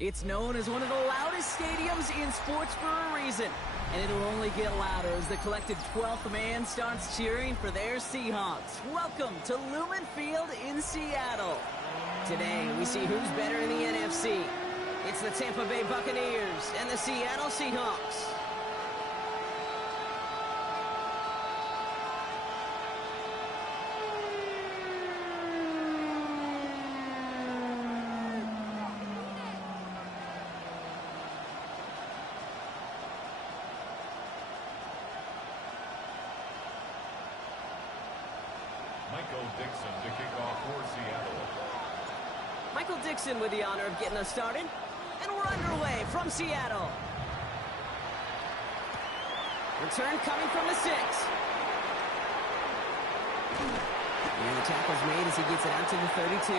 It's known as one of the loudest stadiums in sports for a reason. And it'll only get louder as the collective 12th man starts cheering for their Seahawks. Welcome to Lumen Field in Seattle. Today, we see who's better in the NFC. It's the Tampa Bay Buccaneers and the Seattle Seahawks. To kick off for Seattle. Michael Dixon with the honor of getting us started. And we're underway from Seattle. Return coming from the 6. And the tackle's made as he gets it out to the 32.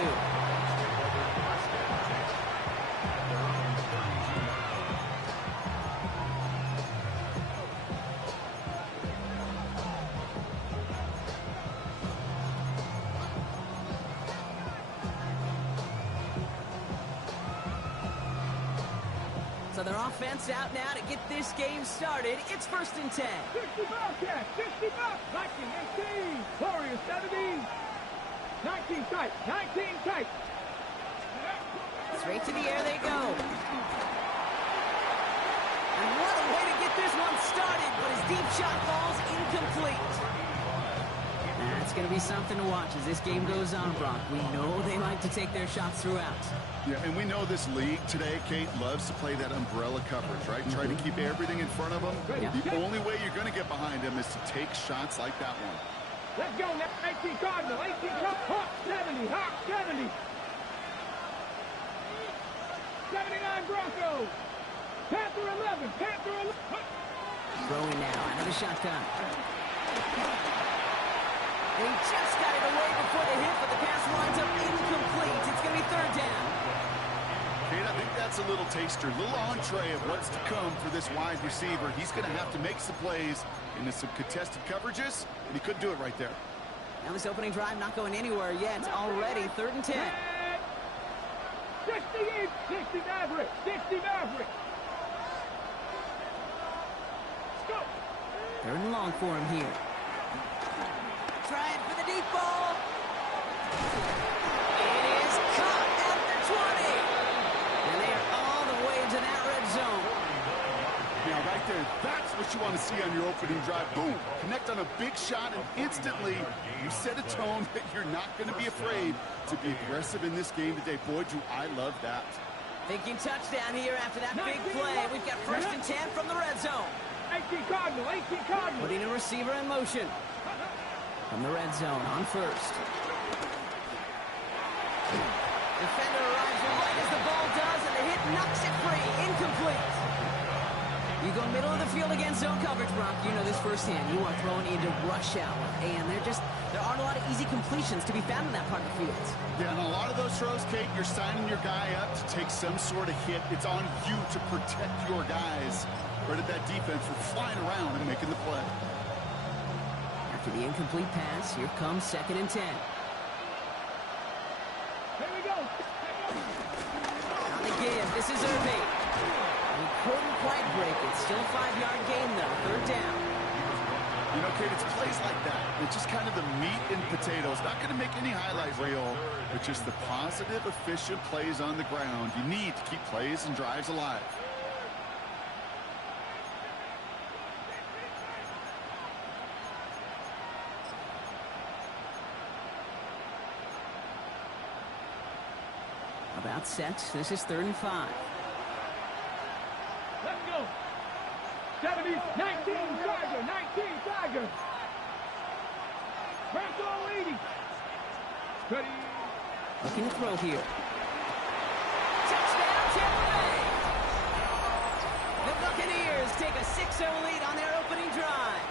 So their offense out now to get this game started. It's 1st and 10. 60 Bobcats, 60 Bob, 19, 18, Warriors 17, 19 tight, 19 tight. Straight to the air they go. And what a way to get this one started, but his deep shot falls incomplete. That's going to be something to watch as this game goes on, Brock. We know they like to take their shots throughout. Yeah, and we know this league today, Kate, loves to play that umbrella coverage, right? Try to keep everything in front of them. Yeah. The only way you're going to get behind them is to take shots like that one. Let's go, 18 Cardinal, 18 Hawk 70, Hawk 70. 79 Broncos. Panther 11, Panther 11. Throwing now, another shotgun. And he just got it away before the hit, but the pass winds up incomplete. It's going to be 3rd down. Kate, I think that's a little taster, a little entree of what's to come for this wide receiver. He's going to have to make some plays into some contested coverages, and he couldn't do it right there. Now this opening drive not going anywhere yet. Already 3rd and 10. 60 each, 60 Maverick, 60 Maverick. Let's go. 3rd and long for him here. Trying for the deep ball. It is caught at the 20. And they are all the way to that red zone. Yeah, right there, that's what you want to see on your opening drive. Boom, connect on a big shot, and instantly you set a tone that you're not going to be afraid to be aggressive in this game today. Boy, do I love that. Thinking touchdown here after that big play. We've got 1st and 10 from the red zone. 18 Cardinal, 18 Cardinal. Putting a receiver in motion. From the red zone on 1st. Defender arrives right as the ball does, and the hit knocks it free. Incomplete. You go middle of the field against zone coverage, Brock. You know this firsthand. You are throwing into rush hour, and there aren't a lot of easy completions to be found in that part of the field. Yeah, and a lot of those throws, Kate, you're signing your guy up to take some sort of hit. It's on you to protect your guys. Or did that defense for flying around and making the play. After the incomplete pass, here comes 2nd and 10. Here we go. On the give, this is Irving. He couldn't quite break it. Still a 5-yard gain, though. 3rd down. You know, Kate, it's plays like that. It's just kind of the meat and potatoes. Not going to make any highlight reel, but just the positive, efficient plays on the ground. You need to keep plays and drives alive. About set. This is 3rd and 5. Let's go. 70, 19 Tiger, 19 Tiger. Bronco 80. Ready. Looking to throw here. Touchdown, Tampa Bay! The Buccaneers take a 6-0 lead on their opening drive.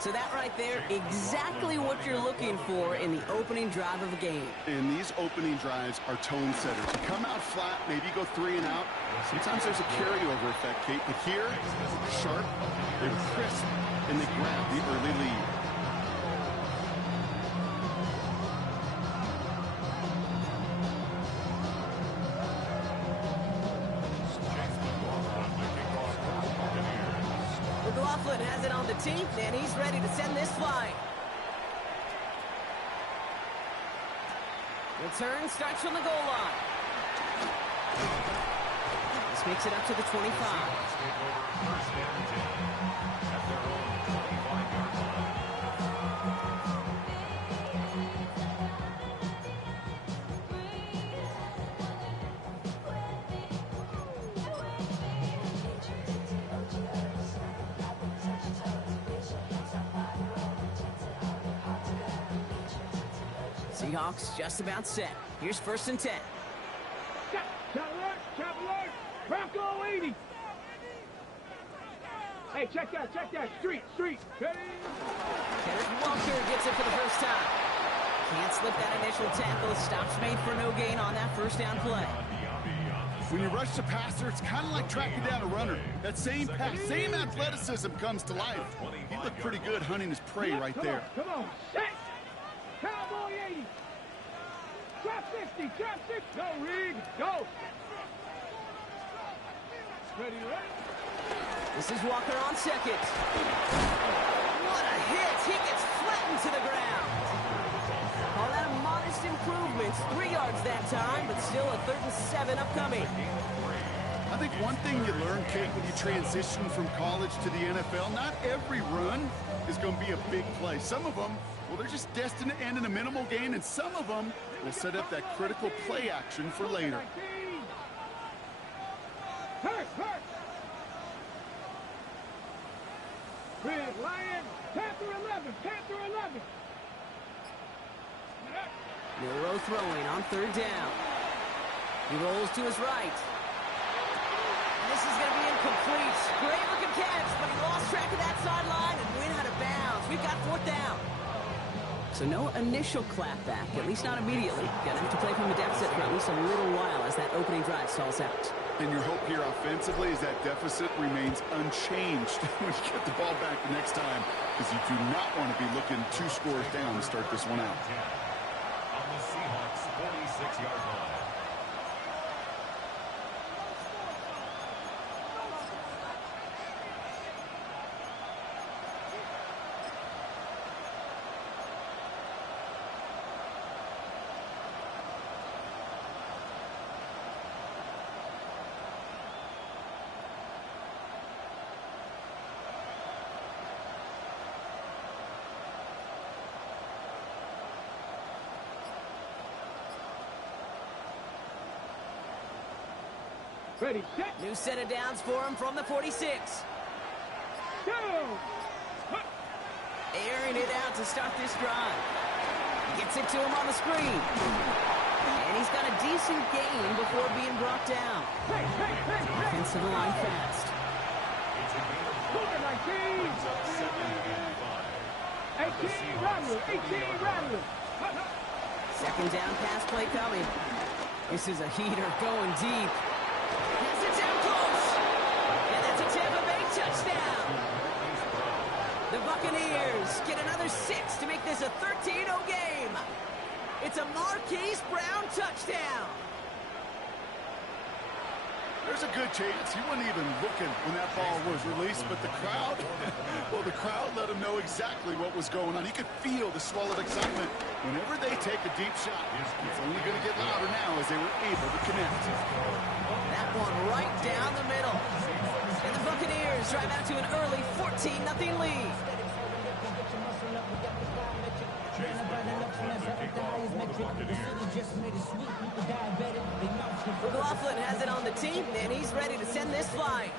So that right there, exactly what you're looking for in the opening drive of a game. And these opening drives are tone setters. You come out flat, maybe go 3 and out. Sometimes there's a carryover effect, Kate, but here, sharp, they're crisp, and they grab the early lead. McLaughlin has it on the tee, and he's ready to send this flying. Return starts from the goal line. This makes it up to the 25. Seahawks take over first and 10 at their own 25-yard line. Seahawks just about set. Here's first and 10. Chop alert, Bronco 80. Hey, check that, street. Ready? Kenneth Walker gets it for the first time. Can't slip that initial tackle. Stops made for no gain on that first down play. When you rush the passer, it's kind of like tracking down a runner. That same pass, same athleticism comes to life. He looked pretty good hunting his prey right there. Come on, set. Cowboy 80. Trap 60. Go, Reed, go. Ready? This is Walker on second. What a hit. He gets flattened to the ground. Call that a modest improvement. 3 yards that time, but still a 3rd and 7 upcoming. I think one thing you learn, Kate, when you transition from college to the NFL, not every run is going to be a big play. Some of them, well, they're just destined to end in a minimal gain, and some of them will set up that critical play action for later. Hurt. Red Lion, Panther 11. Milrow throwing on 3rd down. He rolls to his right. And this is going to be incomplete. Great looking catch, but he lost track of that sideline and went out of bounds. We've got 4th down. So no initial clapback, at least not immediately. Gonna have to play from the deficit for at least a little while as that opening drive stalls out. And your hope here offensively is that deficit remains unchanged when you get the ball back the next time, because you do not want to be looking 2 scores down to start this one out. On the Seahawks 46-yard line. Ready, set. New set of downs for him from the 46. Go. Airing it out to start this drive. Gets it to him on the screen. And he's got a decent gain before being brought down. Hey. Offensive line fast. It's a gain of 5. 19. Brings up 2nd and 5. 18 rattler. Second down pass play coming. This is a heater going deep. Has it down close. And that's a Tampa Bay touchdown. The Buccaneers get another 6 to make this a 13-0 game. It's a Marquise Brown touchdown. There's a good chance he wasn't even looking when that ball was released, but the crowd, well, the crowd let him know exactly what was going on. He could feel the swell of excitement. Whenever they take a deep shot, it's only going to get louder now as they were able to connect. That one right down the middle. And the Buccaneers drive out to an early 14-0 lead. McLaughlin has it on the tee, and he's ready to send this flying.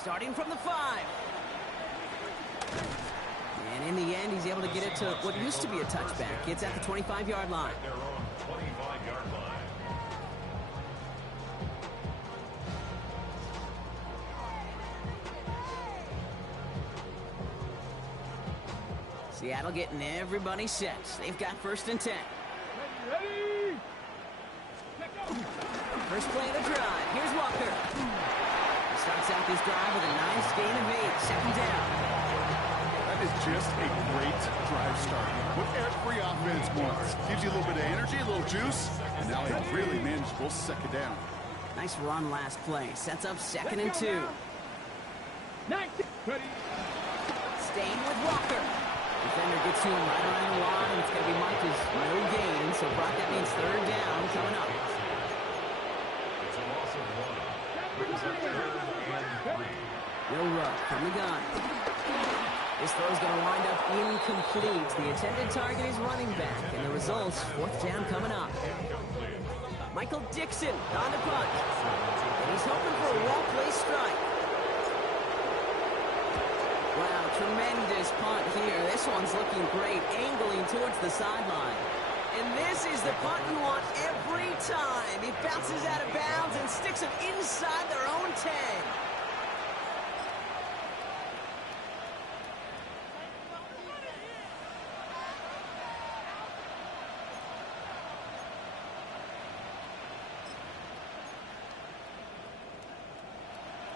Starting from the 5. And in the end, he's able to get it to what used to be a touchback. It's at the 25-yard line. Their own 25-yard line. Seattle getting everybody set. They've got first and 10. Ready. First play of the drive. Here's Walker. He starts out this drive with a nice gain of 8. Second down. That is just a great drive start. What every offense wants. Gives you a little bit of energy, a little juice, and now a really manageable second down. Nice run last play. Sets up 2nd and 2. 19. Ready. Staying with Walker. Defender gets to him right around the line, and it's going to be marked as no gain. So Brock, that means 3rd down coming up. It's a loss of 1. Brings up 3rd and 3. Rowe from the gun. This throw's going to wind up incomplete. The intended target is running back, and the results, 4th down coming up. Michael Dixon on the punt. And he's hoping for a well-placed strike. Wow, tremendous punt here. This one's looking great, angling towards the sideline. And this is the punt you want every time. He bounces out of bounds and sticks him inside their own 10.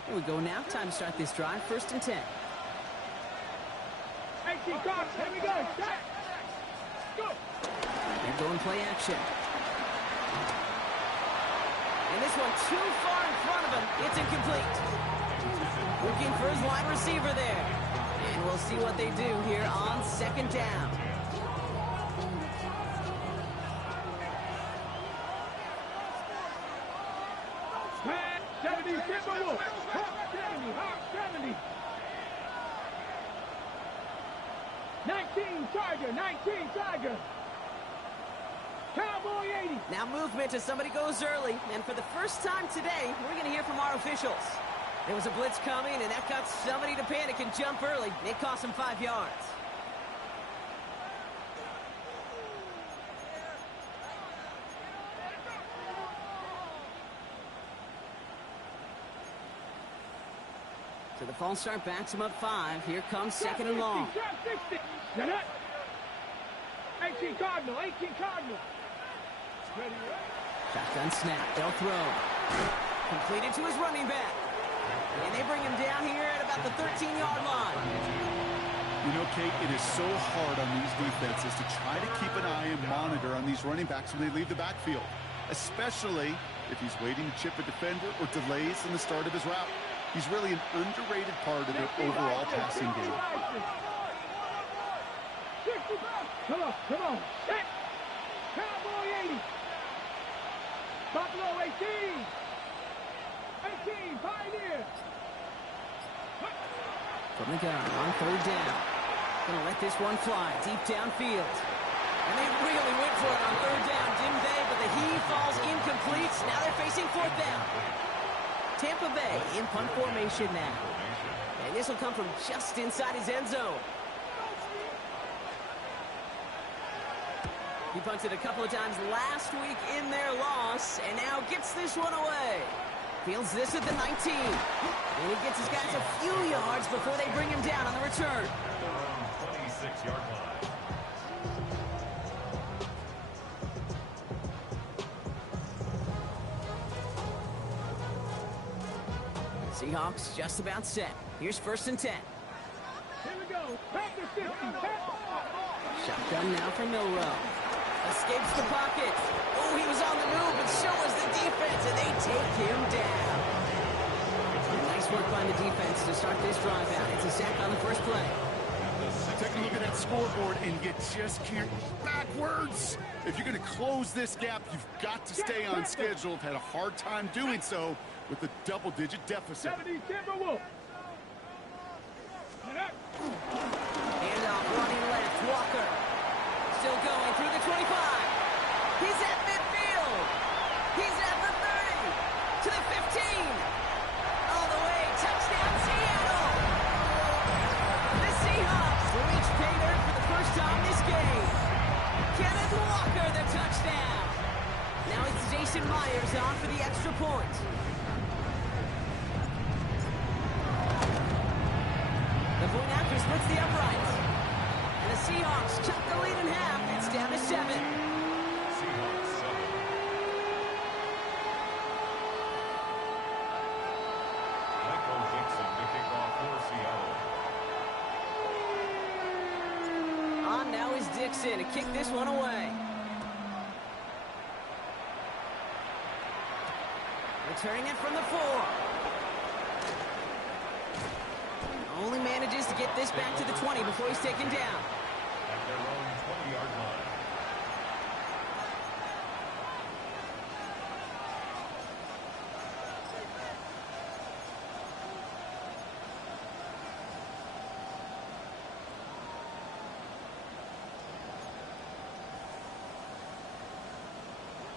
Here we go now. Time to start this drive. 1st and 10. 18 cards. Here we go. Shot. Go. They're going play action. And this one too far in front of him. It's incomplete. Looking for his wide receiver there. And we'll see what they do here on 2nd down. Man, 70, Timberwolves. Hawk 70, Hawk 70. 19 Tiger, 19 Tiger. Cowboy 80. Now movement as somebody goes early. And for the first time today, we're going to hear from our officials. There was a blitz coming, and that got somebody to panic and jump early. It cost them 5 yards. So the false start backs him up 5. Here comes 2nd and long. 18 Cardinal, 18 Cardinal. Ready, Shotgun snap. They'll throw. Completed to his running back. And they bring him down here at about the 13-yard line. You know, Kate, it is so hard on these defenses to try to keep an eye and monitor on these running backs when they leave the backfield, especially if he's waiting to chip a defender or delays in the start of his route. He's really an underrated part of their overall passing game. Come on, come on. Set. Cowboy 80. Buffalo 18. 18, Pioneer. From the gun on 3rd down. Gonna let this one fly deep downfield. And they really went for it on 3rd down, didn't they? But the heave falls incomplete. Now they're facing 4th down. Tampa Bay in punt formation now. And this will come from just inside his end zone. He punted a couple of times last week in their loss, and now gets this one away. Fields this at the 19. And he gets his guys a few yards before they bring him down on the return. 26-yard line. Seahawks just about set. Here's 1st and 10. Here we go. Back to 50. Shotgun now for Milrow. Escapes the pocket. Oh, he was on the move, but so was the defense, and they take him down. Nice work by the defense to start this drive out. It's a sack on the first play. Take a look at that scoreboard, and you just can't backwards. If you're going to close this gap, you've got to stay on schedule. Had a hard time doing so with a double-digit deficit. 70 Timberwolves. Handoff running left. Walker. Still going through the 25. He's at midfield. He's at the 30. To the 15. All the way. Touchdown, Seattle. The Seahawks reach pay dirt for the first time this game. Kenneth Walker, the touchdown. Now it's Jason Myers on for the extra point. The point after splits the uprights. And the Seahawks cut the lead in half. It's down to 7. Seahawks 7. Michael Dixon to kick off for Seattle. On now is Dixon to kick this one away. Returning it from the 4. Only manages to get this back to the 20 before he's taken down. At their own 20-yard line.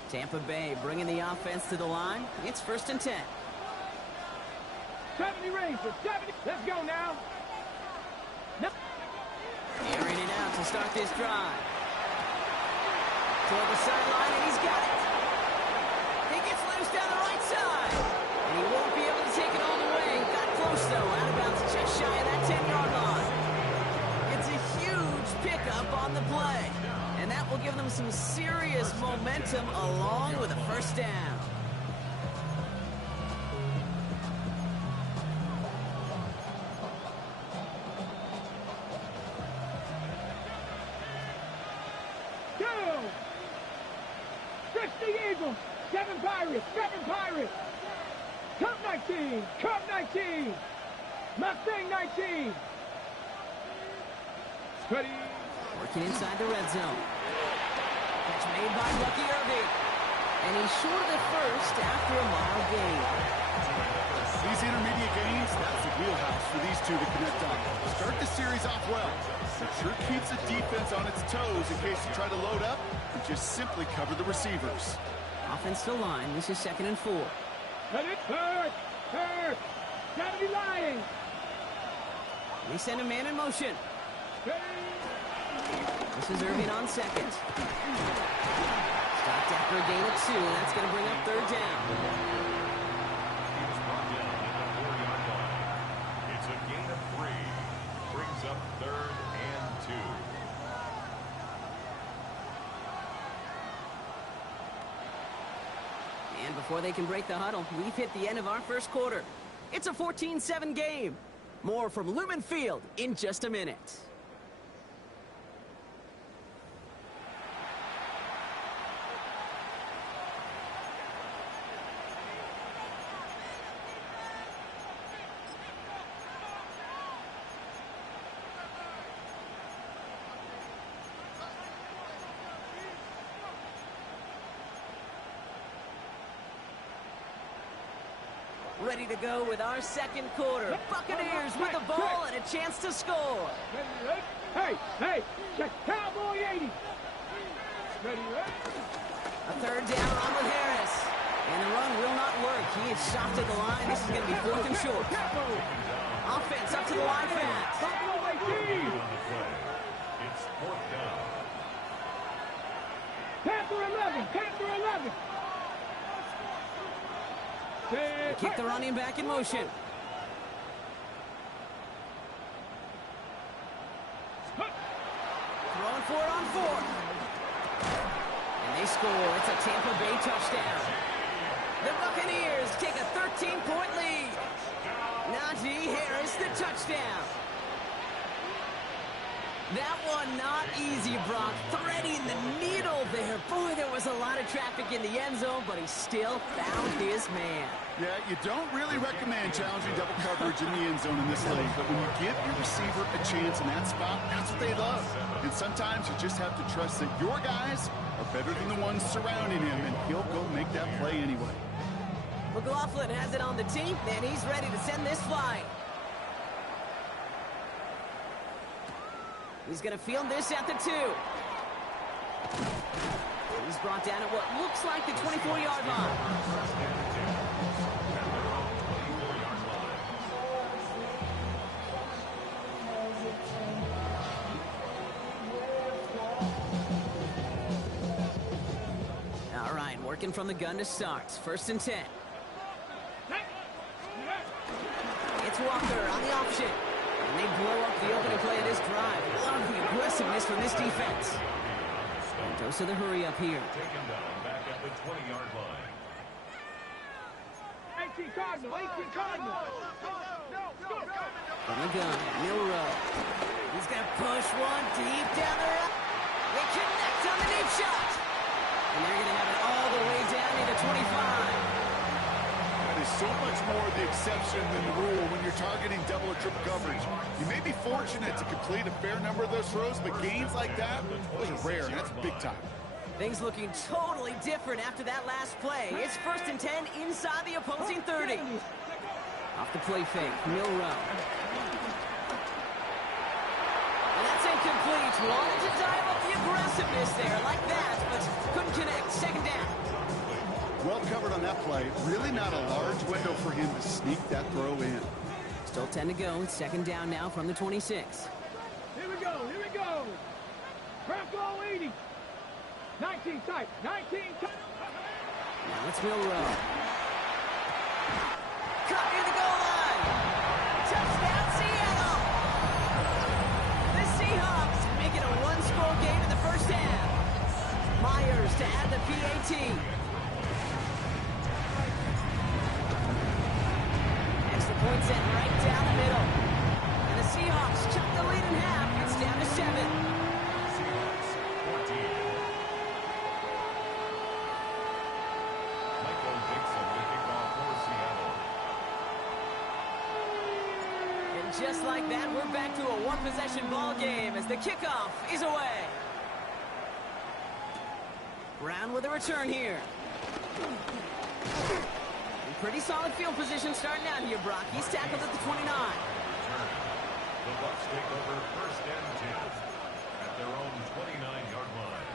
Tampa Bay bringing the offense to the line. It's 1st and 10. 70 Rangers, 70. Let's go now. No. Airing it out to start this drive. Toward the sideline, and he's got it. He gets loose down the right side. And he won't be able to take it all the way. Got close, though. Out of bounds just shy of that 10-yard line. It's a huge pickup on the play. And that will give them some serious momentum along with a 1st down. Go! 60 Eagles, 7 Pirates, 7 Pirates. Cup 19, Cup 19. Mustang 19. Ready. Working inside the red zone. Catch made by Lucky Irving. And he's short of the 1st after a mild gain. These intermediate gains, that's the wheelhouse for these two to connect on. Start the series off well. It sure keeps the defense on its toes in case you try to load up and just simply cover the receivers. Offense to line. This is 2nd and 4. Ready. Third. Gotta be lying. They send a man in motion. Ready. This is Irving on 2nd. Stopped after a gain of 2. That's going to bring up 3rd down. He was brought down at the 4-yard line. It's a gain of 3. Brings up 3rd and 2. And before they can break the huddle, we've hit the end of our 1st quarter. It's a 14-7 game. More from Lumen Field in just a minute. Ready to go with our 2nd quarter. Buccaneers with the ball and a chance to score. Hey, check Cowboy 80. Ready, A 3rd down run with Harris. And the run will not work. He is shot to the line. This is going to be 4th and short. Offense up to the line fast. On the play. It's 4th down. Panther 11. They kick the running back in motion. Throwing for it on 4th. And they score. It's a Tampa Bay touchdown. The Buccaneers take a 13-point lead. Najee Harris, the touchdown. That one not easy, Brock. Threading the needle there. Boy, there was a lot of traffic in the end zone, but he still found his man. Yeah, you don't really recommend challenging double coverage in the end zone in this league, but when you give your receiver a chance in that spot, that's what they love. And sometimes you just have to trust that your guys are better than the ones surrounding him, and he'll go make that play anyway. McLaughlin has it on the team, and he's ready to send this flying. He's going to field this at the 2. He's brought down at what looks like the 24-yard line. All right, working from the gun to start. 1st and 10. It's Walker on the option. And they blow up the opening play of this drive. Love the aggressiveness from this defense. Dose of the hurry up here. Taken down back at the 20-yard line. 18 Cardinal. From the gun, Milrow. He's going to push one deep down the road. They connect on the deep shot. And they're going to have it all the way down to the 25. so much more the exception than the rule when you're targeting double or triple coverage. You may be fortunate to complete a fair number of those throws, but gains like that, those are rare, and that's big time. Things looking totally different after that last play. It's 1st and 10 inside the opposing 30. Off the play fake, Milrow. And that's incomplete. Wanted to dive up the aggressiveness there like that, but couldn't connect. 2nd down. Well covered on that play. Really not a large window for him to sneak that throw in. Still 10 to go. It's 2nd down now from the 26. Here we go, here we go. Crack all 80. 19 tight, 19 tight. Now it's Milrow. Caught near the goal line. Touchdown, Seattle. The Seahawks make it a one-score game in the first half. Myers to add the PAT. Extra point set right down the middle. And the Seahawks chop the lead in half. It's down to 7. Seahawks 14. Michael Dixon to kick off for Seattle. And just like that, we're back to a one-possession ball game as the kickoff is away. Brown with a return here. In pretty solid field position starting out here, Brock. He's tackled at the 29. The Bucs take over 1st and 10 at their own 29-yard line.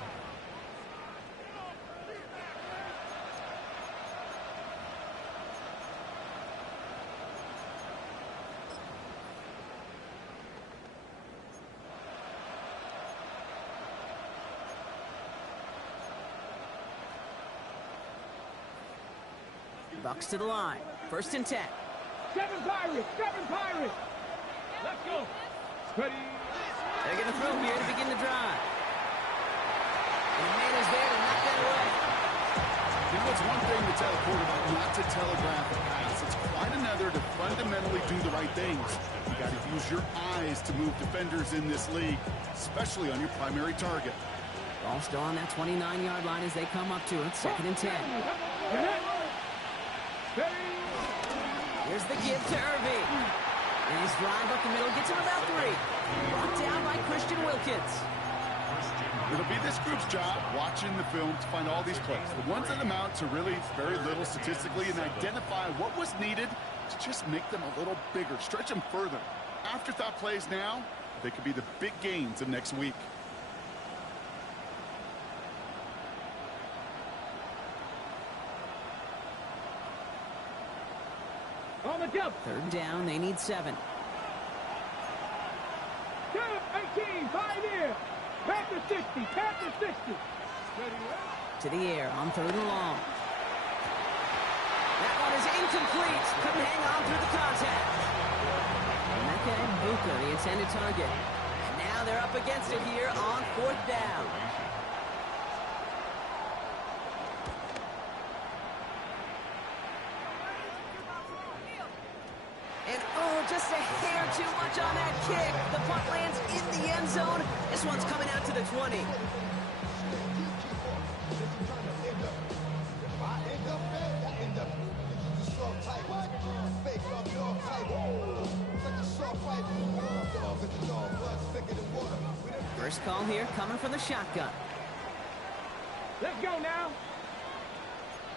Bucs to the line. 1st and 10. 7 Pirates, 7 Pirates. Let's go. Ready. They're going to throw here to begin the drive. And the man is there to knock that away. You know, it's one thing to tell a quarterback not to telegraph a pass. It's quite another to fundamentally do the right things. You got to use your eyes to move defenders in this league, especially on your primary target. Ball still on that 29-yard line as they come up to it. 2nd and 10. Here's the give to Irving. And his drive up the middle gets him about 3. Brought down by Christian Wilkins. It'll be this group's job watching the film to find all these plays. The ones that amount to really very little statistically and identify what was needed to just make them a little bigger, stretch them further. Afterthought plays now, they could be the big gains of next week. On the jump. 3rd down, they need 7. 18, 5 here. Panther 60, Panther 60. To the air on 3rd and long. That one is incomplete. Couldn't hang on through the contact. Mecca and Buka, the intended target. And now they're up against it here on 4th down. And oh, just a hair too much on that kick. The punt lands in the end zone. This one's coming out to the 20. First call here coming from the shotgun. Let's go now.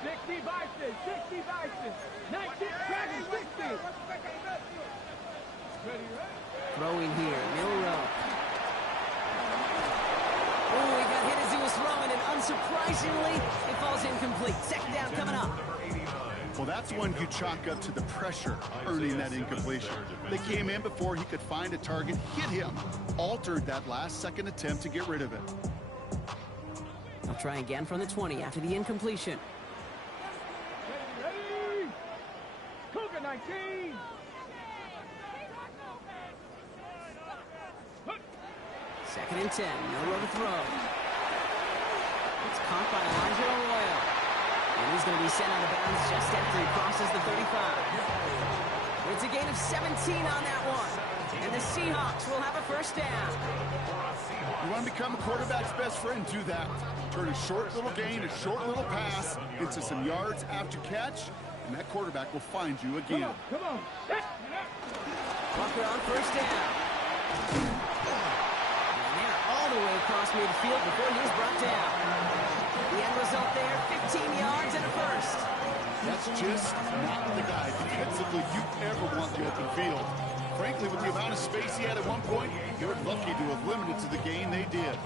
60 Bison, 60 Bison. 19, Dragon 60. Throwing here, Milrow. Oh, he got hit as he was throwing, and unsurprisingly, it falls incomplete. 2nd down coming up. Well, that's one you chalk up to the pressure earning that incompletion. They came in before he could find a target, hit him, altered that last-second attempt to get rid of it. I'll try again from the 20 after the incompletion. Ready. Cougar 19. Second and 10. Milrow to throw. It's caught by Elijah Arroyo. And he's going to be sent out of bounds just after he crosses the 35. It's a gain of 17 on that one. And the Seahawks will have a first down. You want to become a quarterback's best friend, do that. Turn a short little gain, a short little pass into some yards after catch, and that quarterback will find you again. Come on. Walker on first down. And they're all the way across midfield before he is brought down. The end result there, 15 yards and a first. That's just not the guy defensively you ever want the open field. Frankly, with the amount of space he had at one point, you're lucky to have limited to the gain they did.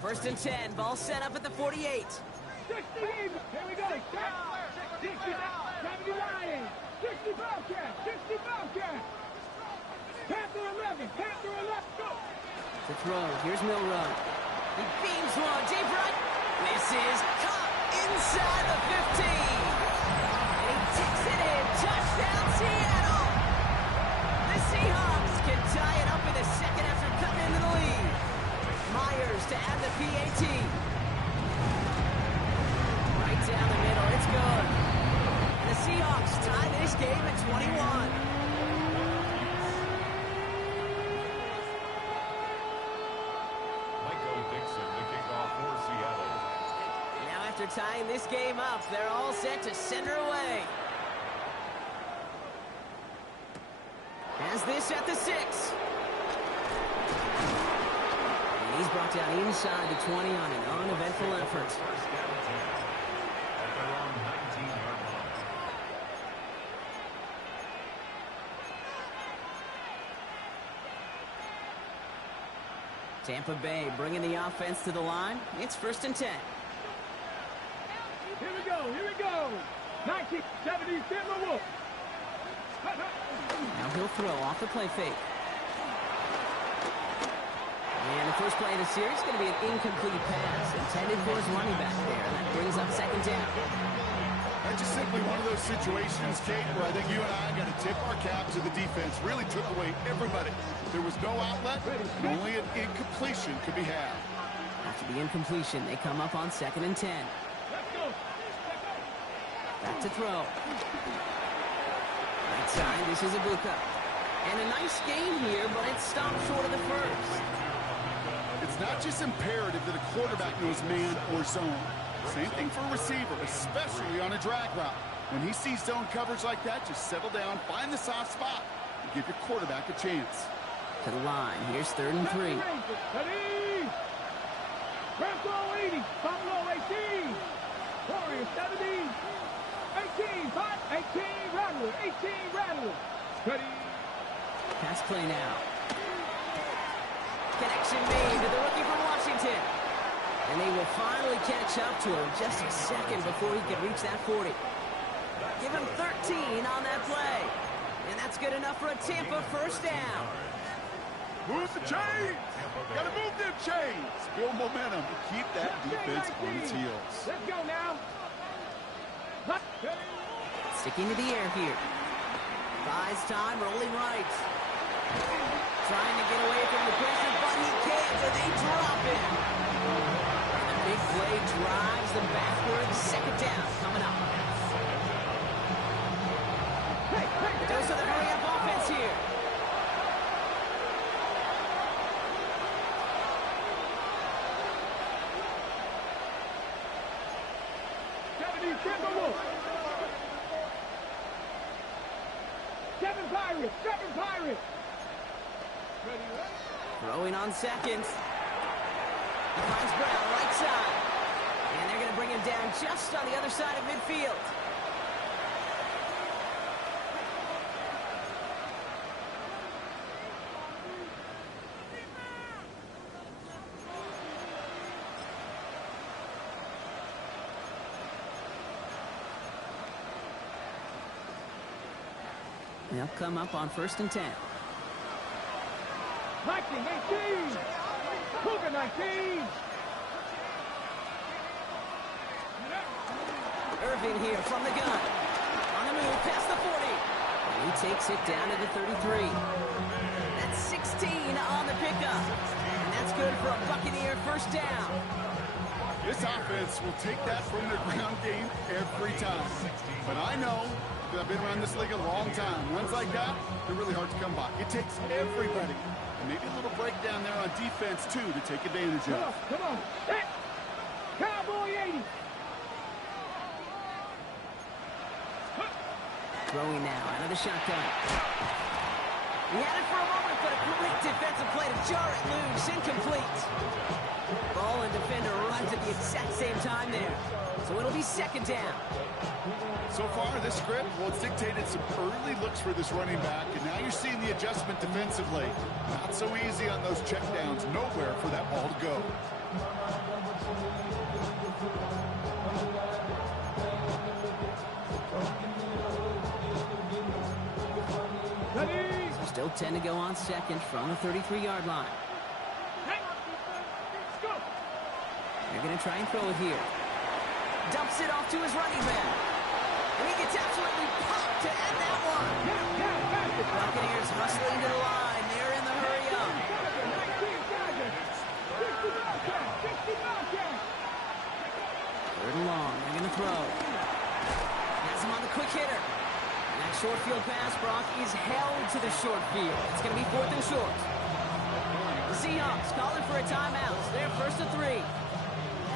First and 10, ball set up at the 48. 60, here we go. 60, 70 Lions, 60 Bobcats, 60 Bobcats. Panther 11, Panther 11, go. To throw, here's Milrow. He beams one, deep right. Misses, caught inside the 15. And he takes it in, touchdown Seattle. The Seahawks can tie it up in the second after cutting into the lead. Myers to add the PAT. Right down the middle, it's good. And the Seahawks tie this game at 21. After tying this game up, they're all set to send her away. Has this at the 6. And he's brought down inside the 20 on an uneventful effort. Tampa Bay bringing the offense to the line. It's first and 10. Here we go. 1970 Timberwolves. Now he'll throw off the play fake. And the first play of the series is going to be an incomplete pass intended for his running back there. And that brings up second down. That's just simply one of those situations, Kate, where I think you and I got to tip our cap to the defense. Really took away everybody. There was no outlet, and only an incompletion could be had. After the incompletion, they come up on second and 10. Back to throw. Right side, this is Ibuka. And a nice gain here, but it stopped short of the first. It's not just imperative that a quarterback knows man or zone. Same thing for a receiver, especially on a drag route. When he sees zone coverage like that, just settle down, find the soft spot, and give your quarterback a chance. To the line, here's third and 3. Ready! Buffalo 80, Buffalo 18, Warriors 70. 18, 18 Rattler. Ready. Pass play now. Connection made to the rookie from Washington. And they will finally catch up to him just a second before he can reach that 40. Give him 13 on that play. And that's good enough for a Tampa first down. Move the chains! Gotta move them chains! Build momentum to keep that defense on its heels. Let's go now. Sticking to the air here. Buys time, rolling right. Trying to get away from the pressure, but he can't, so they drop it. And the big play drives them backwards. Second down coming up. The dose of the hurry-up offense here. Seven Pirates. Throwing on seconds. He finds Brown right side. And they're going to bring him down just on the other side of midfield. They'll come up on first and 10. 19, Cougar 19. Irving here from the gun. On the move, past the 40. And he takes it down to the 33. That's 16 on the pickup. And that's good for a Buccaneer first down. This offense will take that from their ground game every time. But I know I've been around this league a long time. Runs like that, they're really hard to come by. It takes everybody. And maybe a little breakdown there on defense, too, to take advantage of. Come on. Set. Cowboy 80. Throwing now out of the shotgun. He had it for a moment, but a great defensive play to jar it loose. Incomplete. Ball and defender runs at the exact same time there. So it'll be second down. So far, this script, well, it's dictated some early looks for this running back, and now you're seeing the adjustment defensively. Not so easy on those checkdowns. Nowhere for that ball to go. Ready. So still 10 to go on second from the 33-yard line. Let's go. They're going to try and throw it here. Dumps it off to his running back. And he gets absolutely popped to end that one. The Buccaneers hustling to the line. They're in the hurry up. 3rd and long. They're going to throw. Has him on the quick hitter. And that short field pass, Brock, is held to the short field. It's going to be 4th and short. The Seahawks calling for a timeout. They're 1st and 3.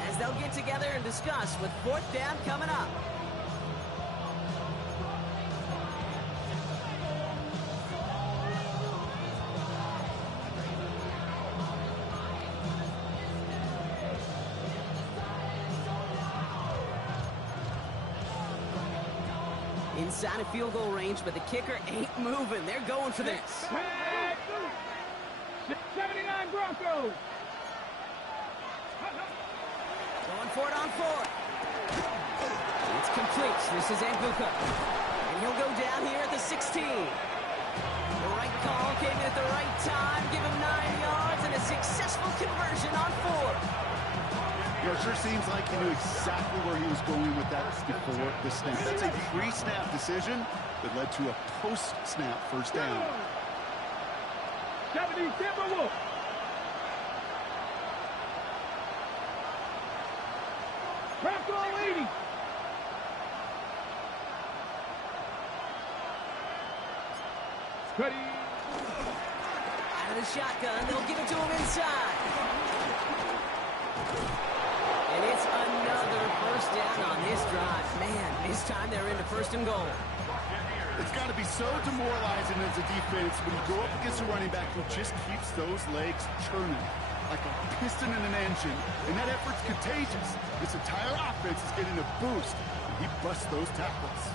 As they'll get together and discuss with 4th down coming up. Inside of field goal range, but the kicker ain't moving. They're going for this. 79 Broncos. Going for it on 4th. It's complete. This is Anguka. And he'll go down here at the 16. The right call came in at the right time. Give him 9 yards and a successful conversion on 4th. You know, it sure seems like he knew exactly where he was going with that before the snap. That's a pre-snap decision that led to a post-snap first down. 70 Timberwolves. Bronco 80. Ready. Out of the shotgun, they'll give it to him inside. And it's another first down on this drive. Man, this time they're into 1st and goal. It's got to be so demoralizing as a defense when you go up against a running back who just keeps those legs churning like a piston in an engine. And that effort's contagious. This entire offense is getting a boost. And he busts those tackles.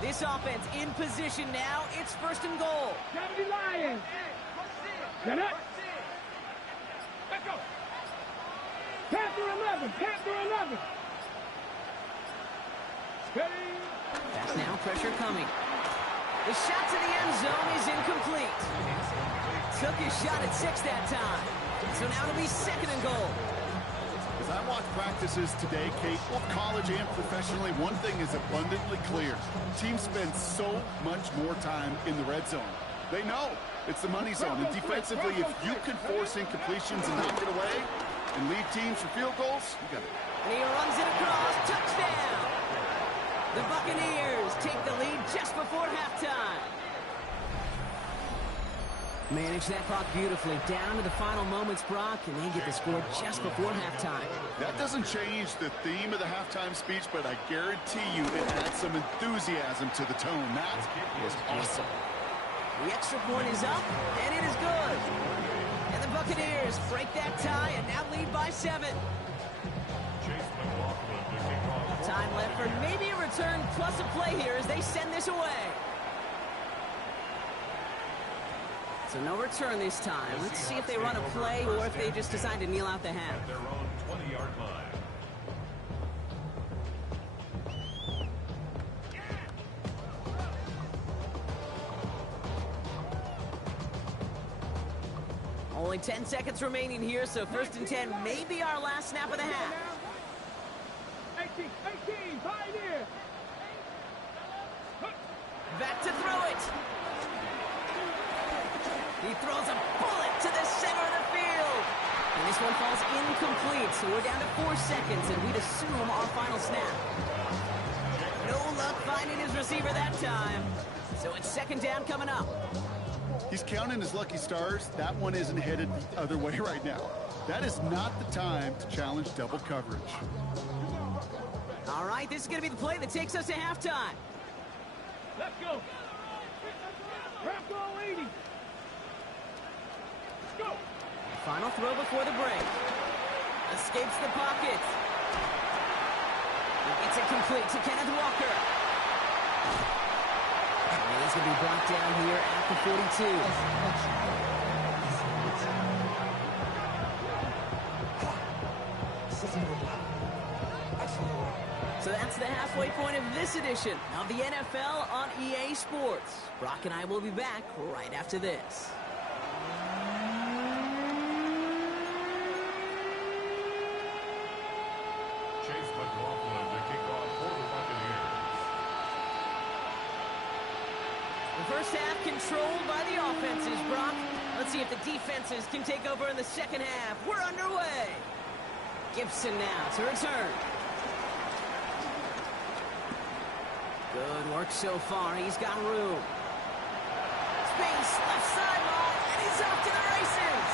This offense in position now. It's 1st and goal. 70 Lions. Get up. Let's go. Panther 11. Panther 11. Ready. Pass now, pressure coming. The shot to the end zone is incomplete. Took his shot at 6 that time. So now it'll be 2nd and goal. As I watch practices today, Kate, both college and professionally, one thing is abundantly clear. Teams spend so much more time in the red zone. They know it's the money zone. And defensively, if you can force incompletions and knock it away and lead teams for field goals, you got it. And he runs it across. Touchdown! The Buccaneers take the lead just before halftime. Manage that clock beautifully. Down to the final moments, Brock, and they get the score just before halftime. That doesn't change the theme of the halftime speech, but I guarantee you it adds some enthusiasm to the tone. That was awesome. The extra point is up, and it is good. And the Buccaneers break that tie and now lead by 7. Time left for maybe a return plus a play here as they send this away. So no return this time. Let's see if they run a play or if they just decide to kneel out the half. Their own 20-yard line. Only 10 seconds remaining here, so 1st and 10 may be our last snap of the half. 18, Pioneer. Back to throw it. He throws a bullet to the center of the field. And this one falls incomplete, so we're down to 4 seconds, and we'd assume our final snap. No luck finding his receiver that time. So it's 2nd down coming up. He's counting his lucky stars. That one isn't headed the other way right now. That is not the time to challenge double coverage. All right, this is going to be the play that takes us to halftime. Let's go. Wrap all 80. Let's go. Final throw before the break. Escapes the pocket. It's incomplete to Kenneth Walker. And he's going to be brought down here at the 42. So that's the halfway point of this edition of the NFL on EA Sports. Brock and I will be back right after this. The first half controlled by the offenses, Brock. Let's see if the defenses can take over in the second half. We're underway. Gibson now to return. Good work so far. He's got room. Space, left sideline, and he's off to the races.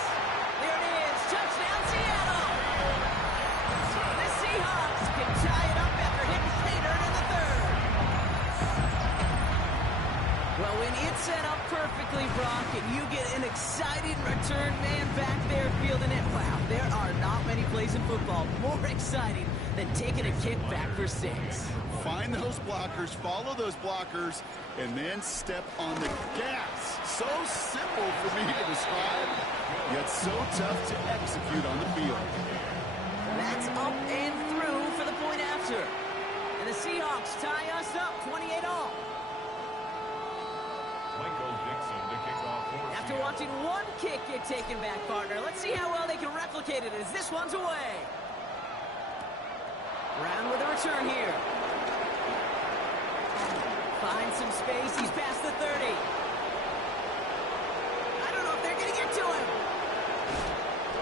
There it is. Touchdown, Seattle. The Seahawks can tie it up after hitting pay dirt in the 3rd. Well, when it's set up perfectly, Brock, and you get an exciting return man back there fielding it, wow, there are not many plays in football more exciting than taking a kick back for 6. Find those blockers, follow those blockers, and then step on the gas. So simple for me to describe, yet so tough to execute on the field. That's up and through for the point after. And the Seahawks tie us up 28-all. After watching one kick get taken back, partner, let's see how well they can replicate it as this one's away. Brown with a return here. Finds some space. He's past the 30. I don't know if they're going to get to him.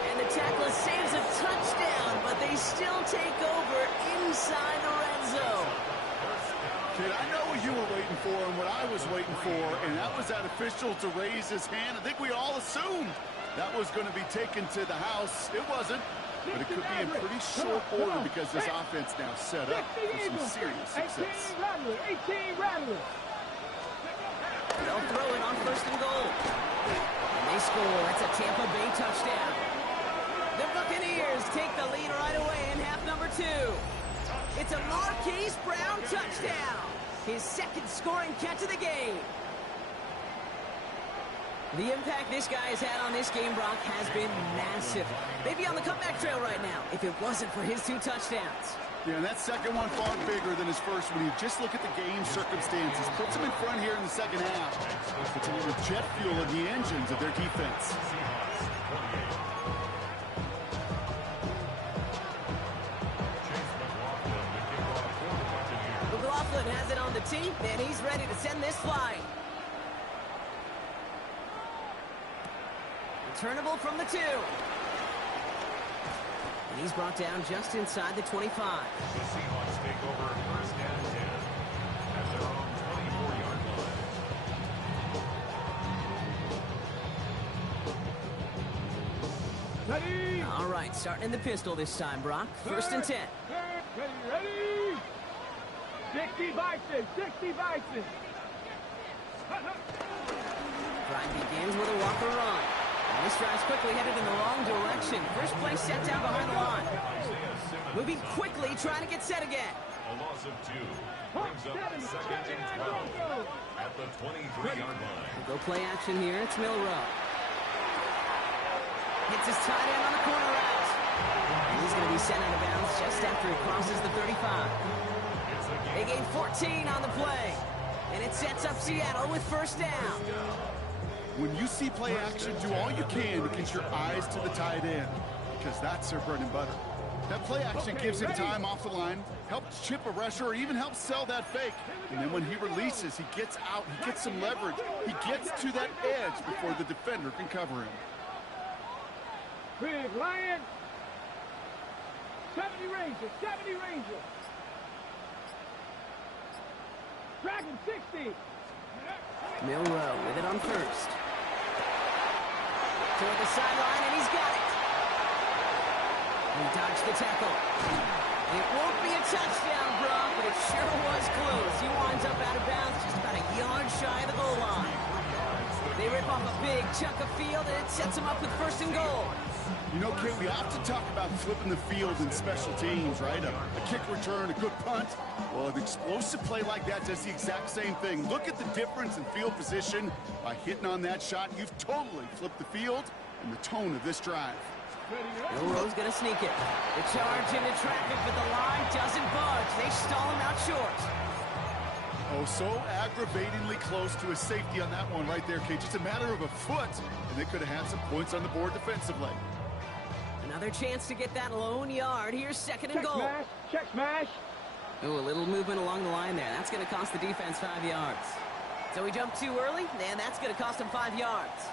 And the tackler saves a touchdown, but they still take over inside the red zone. Kid, I know what you were waiting for and what I was waiting for, and that was that official to raise his hand. I think we all assumed that was going to be taken to the house. It wasn't, but it could be in pretty short order because this offense now set up for some serious success. 18 Rattlers. They'll throw it on 1st and goal. And they score. That's a Tampa Bay touchdown. The Buccaneers take the lead right away in half number 2. It's a Marquise Brown touchdown. His 2nd scoring catch of the game. The impact this guy has had on this game, Brock, has been massive. They'd be on the comeback trail right now if it wasn't for his 2 touchdowns. Yeah, and that second one far bigger than his first when you just look at the game circumstances. Puts him in front here in the second half. It's a little jet fuel in the engines of their defense. McLaughlin has it on the tee, and he's ready to send this flying. Returnable from the 2. And he's brought down just inside the 25. The Seahawks take over 1st and 10 at their own 24-yard line. Ready. All right, starting in the pistol this time, Brock. 1st and 10. Ready. 60 Bison. 60 Bison. Drive begins with a Walker run. And this drive's quickly headed in the wrong direction. First play set down behind the line. Moving quickly, trying to get set again. A loss of 2 brings up 2nd and 12 at the 23-yard line. Go play action here. It's Milrow. Hits his tight end on the corner route. And he's going to be sent out of bounds just after he crosses the 35. They gain 14 on the play. And it sets up Seattle with 1st down. When you see play action, do all you can to get your eyes to the tight end, because that's their bread and butter. That play action gives him time off the line, helps chip a rusher, or even helps sell that fake. And then when he releases, he gets out, he gets some leverage. He gets to that edge before the defender can cover him. Big Lion. 70 Ranger, 70 Ranger. Dragon 60. Milrow with it on first. Toward the sideline, and he's got it. He dodged the tackle. It won't be a touchdown, Brock, but it sure was close. He winds up out of bounds just about a yard shy of the goal line. They rip off a big chunk of field, and it sets him up with first and goal. You know, Kate, we often talk about flipping the field in special teams, right? A kick return, a good punt. Well, an explosive play like that does the exact same thing. Look at the difference in field position. By hitting on that shot, you've totally flipped the field and the tone of this drive. Milrow's going to sneak it. The charge into traffic, but the line doesn't budge. They stall him out short. Oh, so aggravatingly close to a safety on that one right there, Kate. Just a matter of a foot, and they could have had some points on the board defensively. Another chance to get that lone yard. Here's second and goal. Smash, check smash. Ooh, a little movement along the line there. That's going to cost the defense 5 yards. So he jumped too early, and that's going to cost him 5 yards.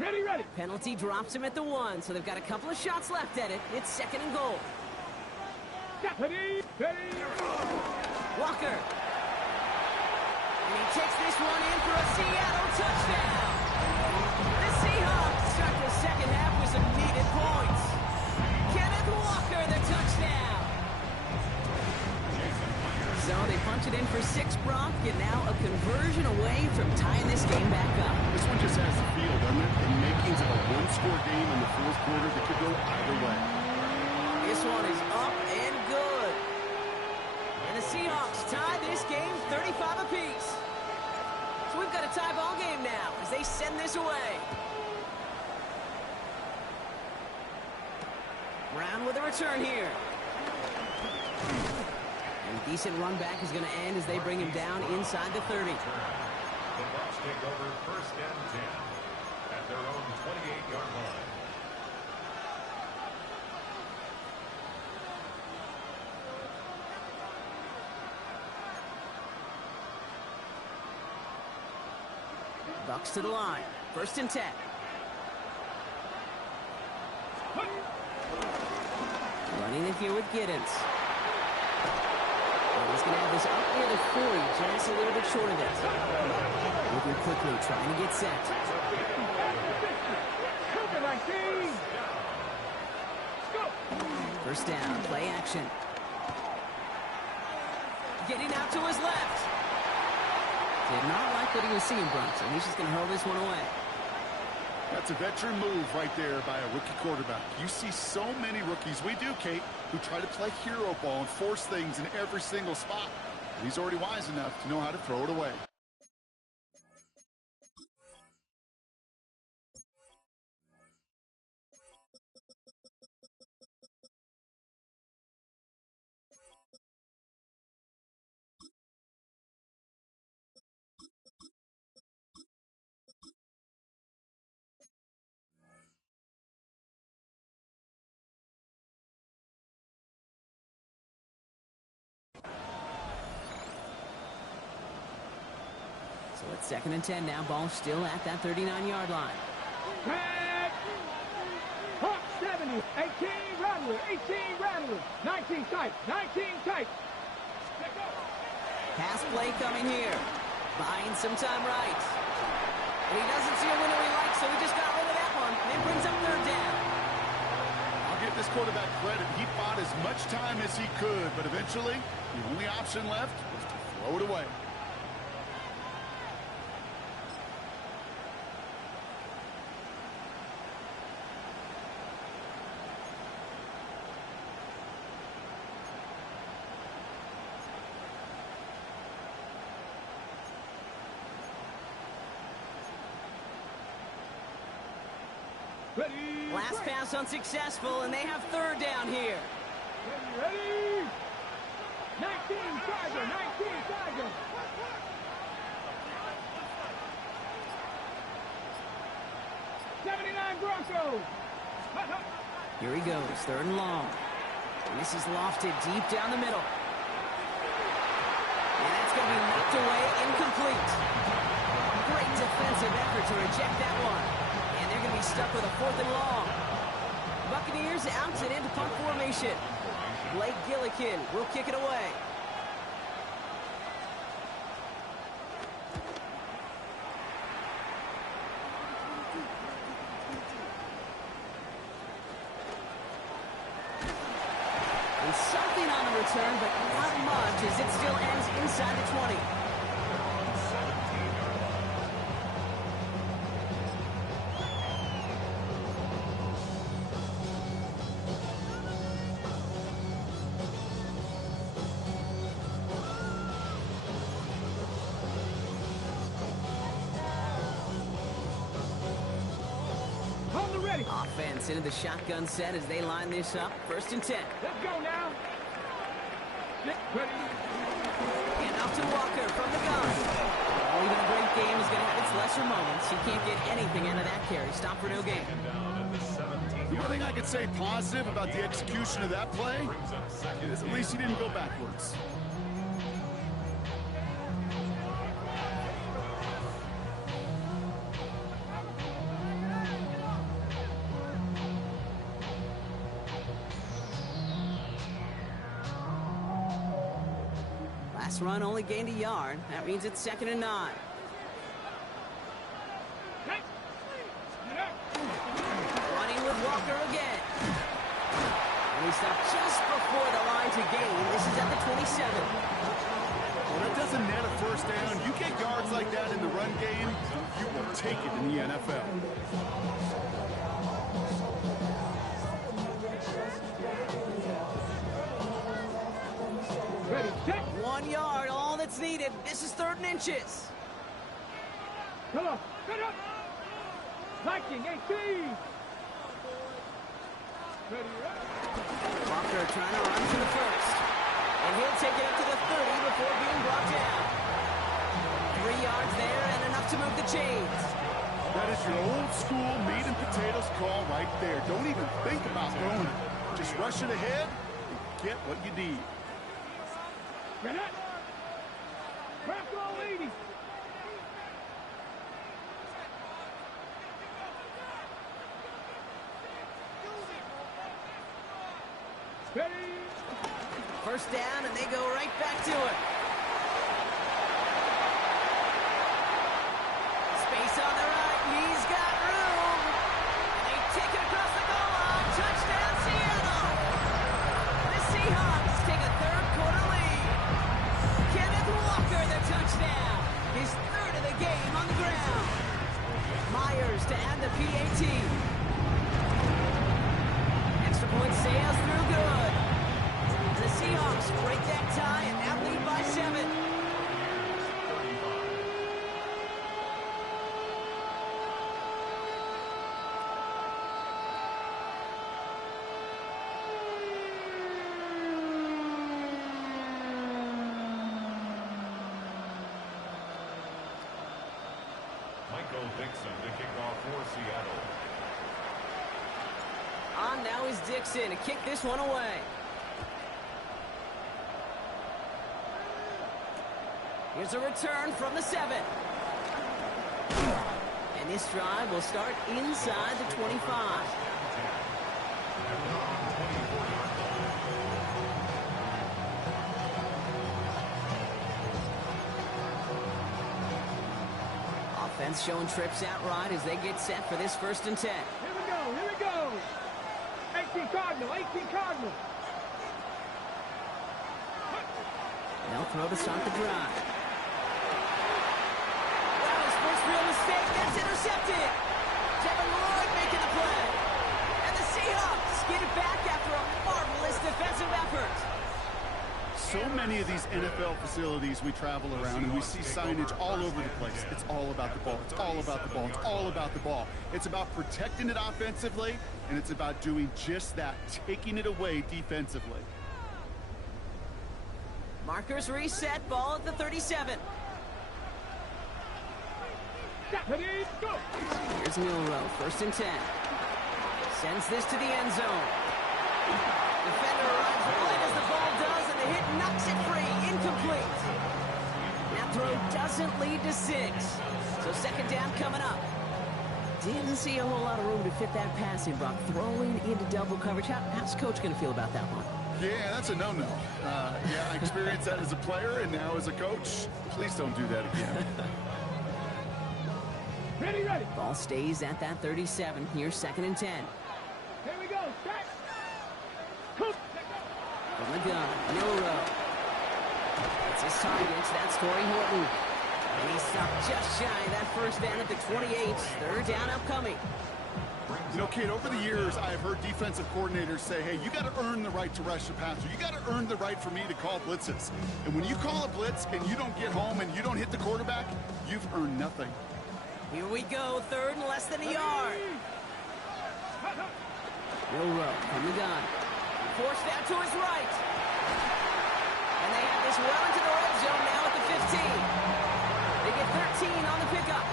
Ready, ready. Penalty drops him at the 1, so they've got a couple of shots left at it. It's second and goal. Ready, ready. Walker. And he takes this one in for a Seattle touchdown. The Seahawks start the second half with some needed points. Kenneth Walker, the touchdown. So they punch it in for 6, Brock, and now a conversion away from tying this game back up. This one just has the feel, doesn't it? The makings of a one-score game in the fourth quarter that could go either way. This one is up and good. And the Seahawks tie this game 35 apiece. So we've got a tie ball game now as they send this away. Brown with a return here. And a decent run back is going to end as they bring him down inside the 30. The Bucs take over first and 10 at their own 28-yard line. Bucs to the line. First and 10. Running it here with Giddens. And he's going to have this up near the 40, just a little bit short of it. Moving quickly, trying to get set. First down, play action. Getting out to his left. Did not like what he was seeing, Brunson. He's just going to hurl this one away. That's a veteran move right there by a rookie quarterback. You see so many rookies, we do, Kate, who try to play hero ball and force things in every single spot. He's already wise enough to know how to throw it away. So it's second and 10 now. Ball still at that 39-yard line. Hawk 70, 18 Rattler, 18 Rattler, 19 tight, 19 tight. Pass play coming here. Buying some time right. And he doesn't see a window he likes, so he just got rid of that one. And it brings up third down. I'll give this quarterback credit. He bought as much time as he could, but eventually the only option left was to throw it away. Ready. Last pass unsuccessful, and they have third down here. Ready. 19 Tiger. 19 Tiger. Broncos. Here he goes, third and long. And this is lofted deep down the middle. And that's going to be knocked away, incomplete. Great defensive effort to reject that one. And they're going to be stuck with a fourth and long. Buccaneers out and into punt formation. Blake Gillikin will kick it away. Something on the return, but not much as it still ends inside the 20. On the ready. Offense into the shotgun set as they line this up. First and 10. Let's go now. Ready. And up to Walker from the gun. Well, even a great game is going to have its lesser moments. He can't get anything out of that carry. Stop for no gain. The one thing I could say positive about the execution of that play is at least he didn't go backwards. Last run only gained a yard. That means it's 2nd and 9. Running with Walker again. And he stopped just before the line to gain. This is at the 27. Well, that doesn't net a first down. You get yards like that in the run game, you will take it in the NFL. Ready, set. 1 yard, all that's needed. This is 3rd and inches. Come on, get up. Viking 18. Ready, Walker trying to run to the first. And he'll take it up to the 30 before being brought down. 3 yards there and enough to move the chains. That is your old school meat and potatoes call right there. Don't even think about throwing it. Just rush it ahead and get what you need. Get up. Crack all 80. Ready. First down, and they go right back to it. Space on the right. He's got room. And they take it across the goal line. Touchdown, Seattle. The Seahawks take a third-quarter lead. Kenneth Walker, the touchdown. His 3rd of the game on the ground. Myers to add the PAT. Extra point sails through good. And the Seahawks break that tie and now lead by 7. Michael Dixon to kick off for Seattle. On now is Dixon to kick this one away. Here's a return from the 7. And this drive will start inside the 25. Offense showing trips out right as they get set for this 1st and 10. Here we go, here we go. 18 Cardinal, 18 Cardinal. They'll throw to start the drive. Wow, his first real mistake. That's intercepted. Devin Lloyd making the play. And the Seahawks get it back after a marvelous defensive effort. so many of these NFL facilities we travel around, and we see signage all over the place. It's all about the ball. It's all about the ball. It's all about the ball. It's about protecting it offensively, and it's about doing just that, taking it away defensively. Markers reset, ball at the 37. Here's Milrow, 1st and 10. Sends this to the end zone. Defender arrives right as the ball does, and the hit knocks it free. Incomplete. That throw doesn't lead to 6. So 2nd down coming up. Didn't see a whole lot of room to fit that passing, Brock. Throwing into double coverage. How's Coach going to feel about that one? Yeah, that's a no-no. Yeah, I experienced that as a player, and now as a coach. Please don't do that again. Ready. Ball stays at that 37. Here's 2nd and 10. Here we go. Set. From the gun, Milrow. It's his target. That's Torrey Horton. And he's stopped just shy of that 1st down at the 28. 3rd down upcoming. You know, kid, over the years, I've heard defensive coordinators say, hey, you got to earn the right to rush the passer. You got to earn the right for me to call blitzes. And when you call a blitz and you don't get home and you don't hit the quarterback, you've earned nothing. Here we go, 3rd and less than a yard. Milrow from the gun. Forced out to his right. And they have this well into the red zone now at the 15. They get 13 on the pickup.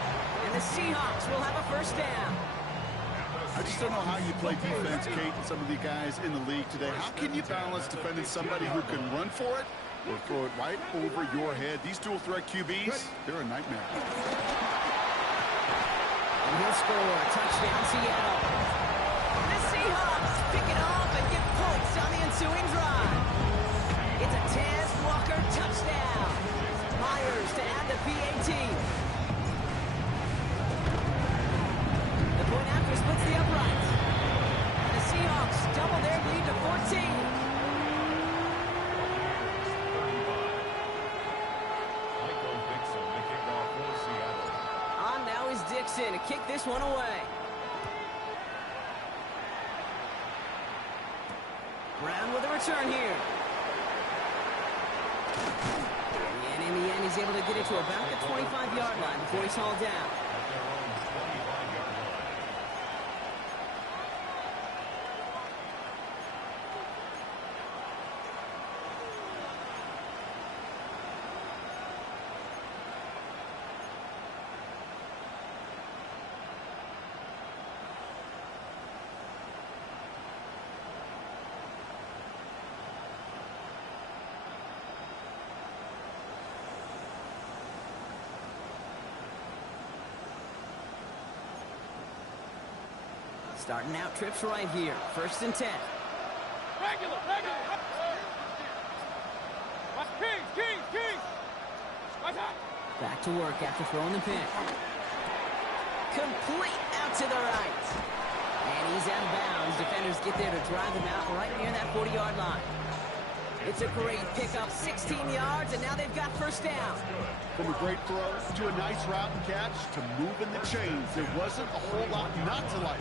And the Seahawks will have a 1st down. I just don't know how you play defense, Kate, and some of the guys in the league today. How can you balance defending somebody who can run for it or throw it right over your head? These dual-threat QBs, they're a nightmare. And he'll score. Touchdown, Seattle. The Seahawks pick it off and get points on the ensuing drive. It's a Taz Walker touchdown. Myers to add the PAT. The point after splits the uprights. And the Seahawks double their lead to 14. Dixon to kick this one away. Brown with a return here. And in the end, he's able to get it to about the 25-yard line before he's hauled down. Starting out trips right here. 1st and 10. Regular. Kings. Back to work after throwing the pin. Complete out to the right. And he's out of bounds. Defenders get there to drive him out right near that 40-yard line. It's a great pickup, 16 yards, and now they've got 1st down. From a great throw to a nice route and catch to moving the chains, there wasn't a whole lot not to like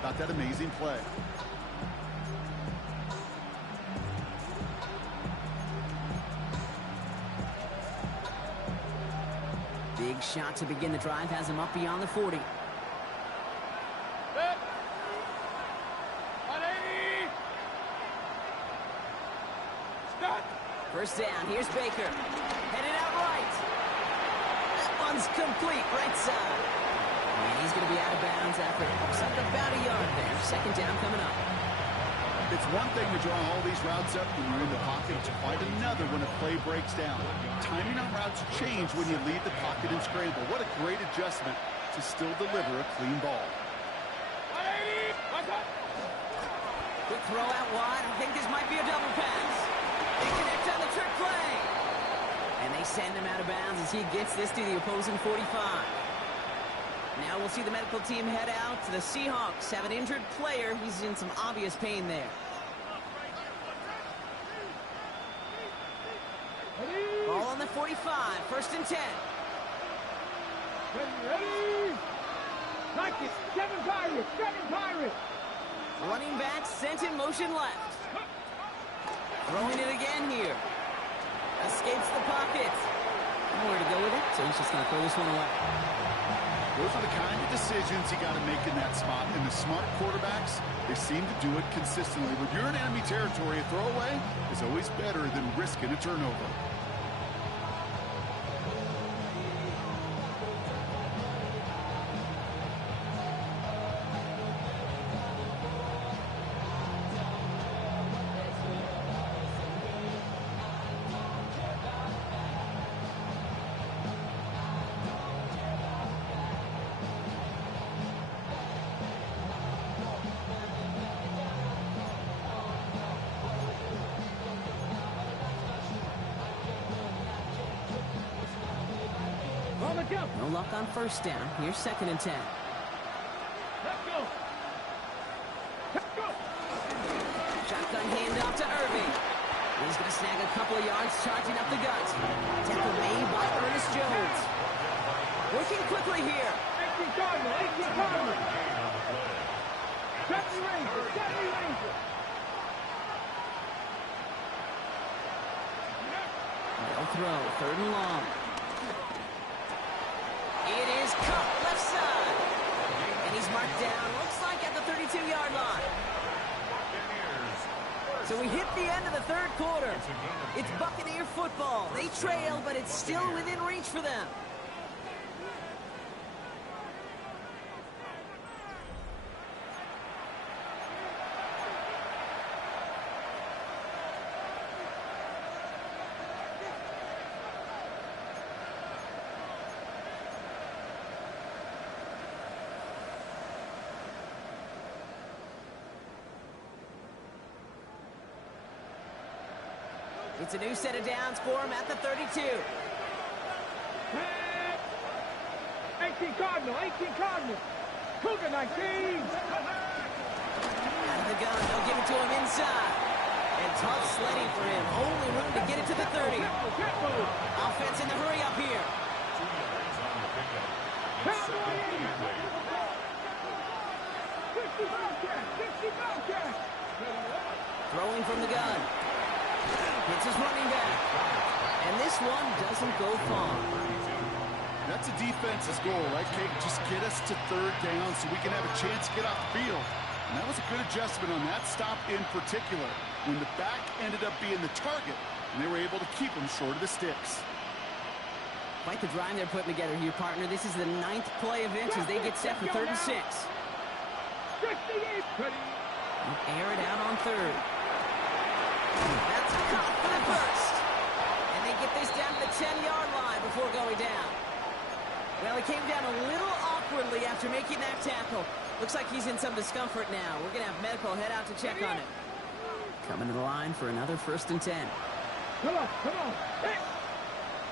about that amazing play. Big shot to begin the drive has him up beyond the 40. First down, here's Baker. Headed out right. That one's complete, right side. And he's going to be out of bounds after it looks like about a yard there. 2nd down coming up. It's one thing to draw all these routes up when you're in the pocket. It's quite another when a play breaks down. Timing on routes change when you leave the pocket and scramble. What a great adjustment to still deliver a clean ball. Quick throw out wide. I think this might be a double pass. They connect on the trick play. And they send him out of bounds as he gets this to the opposing 45. Now we'll see the medical team head out. The Seahawks have an injured player. He's in some obvious pain there. Ball on the 45. 1st and 10. Ready. Like it. 7 Pirates. Running back sent in motion left. Throwing it again here. Escapes the pocket. Nowhere to go with it, so he's just going to throw this one away. Those are the kind of decisions you got to make in that spot. And the smart quarterbacks, they seem to do it consistently. When you're in enemy territory, a throwaway is always better than risking a turnover. No luck on first down. Here's 2nd and 10. Let's go. Let's go. Shotgun handoff to Irving. He's going to snag a couple of yards, charging up the gut. Tackle made by Ernest Jones. Working quickly here. 18 Cardinal, 18 Cardinal. 70 Ranger, 70 Ranger. They'll throw, 3rd and long. It is cut left side. And he's marked down, looks like at the 32-yard line. So we hit the end of the 3rd quarter. It's Buccaneer football. They trail, but it's still within reach for them. It's a new set of downs for him at the 32. 18 Cardinal, 18 Cardinal. Cougar 19. Out of the gun, they'll give it to him inside. And tough sledding for him. Only room to get it to the 30. Offense in the hurry up here. 60 Bobcat, 60 Bobcat. Throwing from the gun. Hits his running back. And this one doesn't go far. That's a defense's goal, right, Kate? Just get us to 3rd down so we can have a chance to get off the field. And that was a good adjustment on that stop in particular, when the back ended up being the target, and they were able to keep him short of the sticks. Quite the drive they're putting together here, partner. This is the 9th play of inches. They get set for 3rd and 6. 68. Air it out on 3rd. That's caught for the first. And they get this down to the 10-yard line before going down. Well, he came down a little awkwardly after making that tackle. Looks like he's in some discomfort now. We're going to have medical head out to check on him. Coming to the line for another 1st and 10. Come on, come on. Hey.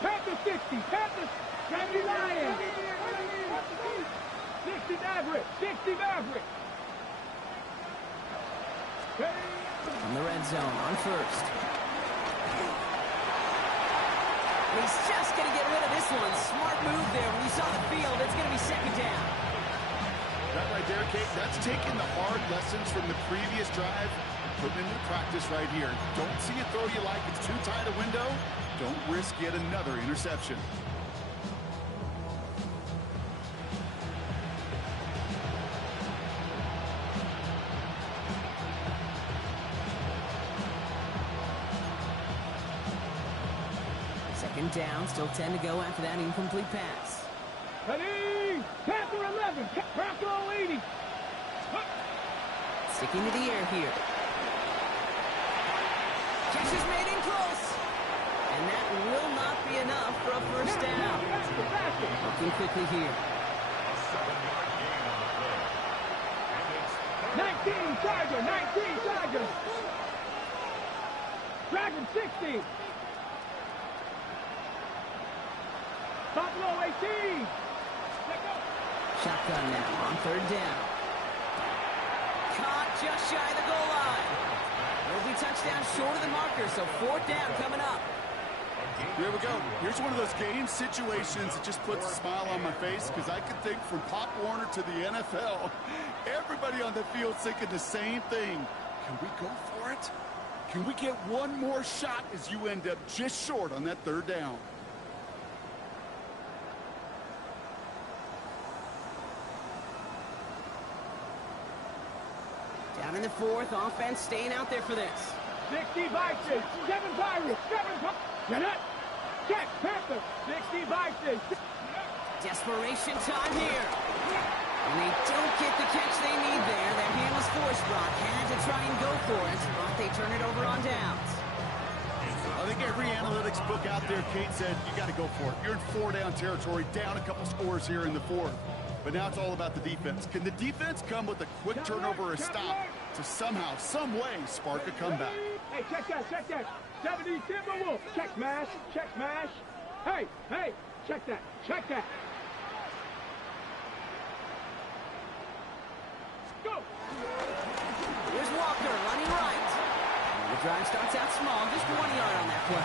Panther 60, Panther 70 Lions. 60 Maverick, 60 Maverick. From the red zone on 1st. He's just going to get rid of this one. Smart move there. When you saw the field, it's going to be 2nd down. That right there, Kate, that's taking the hard lessons from the previous drive, putting into practice right here. Don't see a throw you like. It's too tight a window. Don't risk yet another interception. Second down, still 10 to go after that incomplete pass. Ready? Panther 11, Panther 80. Sticking to the air here. Gestures made in close. And that will not be enough for a 1st down. Looking quickly here. 19 Tiger, 19 Tiger. Dragon 60. Buffalo 18. Shotgun now on 3rd down. Caught just shy of the goal line. Will be touchdown short of the marker, so 4th down coming up. Here we go. Here's one of those game situations that just puts a smile on my face, because I can think from Pop Warner to the NFL, everybody on the field thinking the same thing. Can we go for it? Can we get one more shot as you end up just short on that third down? Down in the fourth, offense staying out there for this. 60 Vikings, 7 Pirates, 7 Pirates. Get it? Check, Panther, 60 Vikings. Desperation time here. And they don't get the catch they need there. Their hand was forced. Bloc had to try and go for it, but they turn it over on downs. I think every analytics book out there, Kate, said you got to go for it. You're in 4-down territory, down a couple scores here in the fourth. But now it's all about the defense. Can the defense come with a quick turnover or a stop to somehow, some way, spark a comeback? Hey, check that. 70 Timberwolves. Check mash. Hey, check that. Go. Here's Walker running right. The drive starts out small, just 1 yard on that play.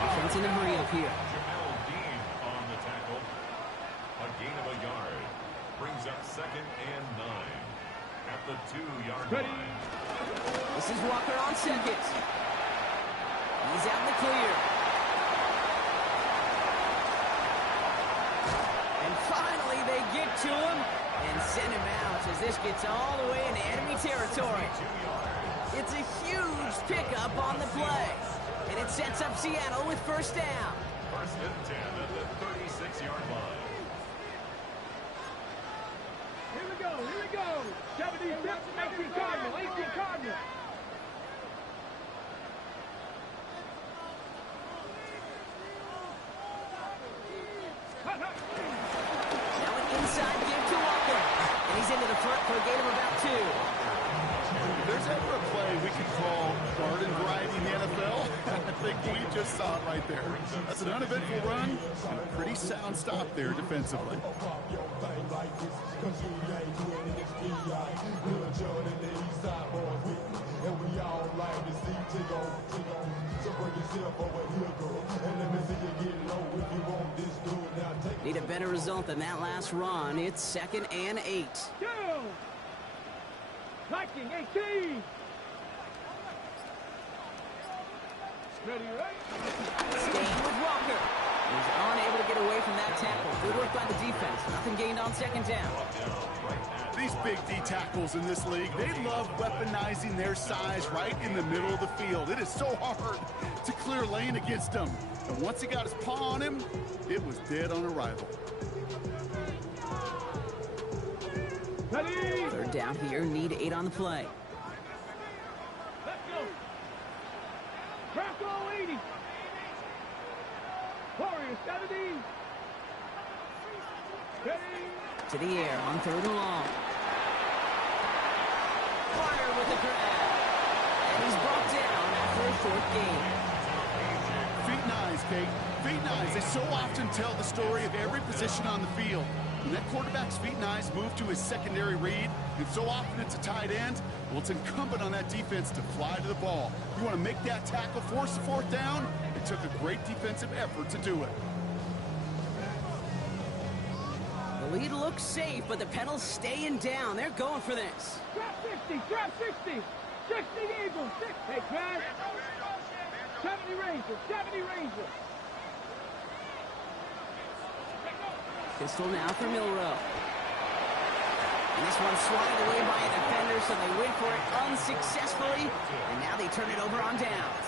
Offense in a hurry up here. On the tackle. A gain of a yard. Brings up 2nd and 9. At the 2-yard line. This is Walker on second. He's out in the clear. And finally they get to him and send him out as this gets all the way into enemy territory. It's a huge pickup on the play. And it sets up Seattle with first down. 1st and 10 at the 36-yard line. Here we go. 76, 18 Cardinal. Now an inside give to Walker. And he's into the front for a gain of about 2. If there's ever a play we could call garden variety in the NFL, I think we just saw it right there. That's an uneventful run and a pretty sound stop there defensively. Need a better result than that last run. It's 2nd and 8. Go. Viking 18. Ready, right? Staying with Walker. He's unable to get away from that tackle. Good work by the defense. Nothing gained on 2nd down. These big D tackles in this league, they love weaponizing their size right in the middle of the field. It is so hard to clear lane against them. And once he got his paw on him, it was dead on arrival. Ready? 3rd down here. Need 8 on the play. Let's go. Bronco 80. Warrior 70. Ready? To the air on 3rd and long. Fire with the grab. And he's brought down after a 4th gain. Feet and eyes, Kate. Feet and eyes. They so often tell the story of every position on the field. When that quarterback's feet and eyes move to his secondary read, and so often it's a tight end, well, it's incumbent on that defense to fly to the ball. You want to make that tackle, force the 4th down? It took a great defensive effort to do it. The lead looks safe, but the pedals staying down. They're going for this. Drop 60. 60 Eagles. Hey, Chris. 70 Rangers. Pistol now for Milrow. And this one's swatted away by a defender, so they went for it unsuccessfully. And now they turn it over on downs.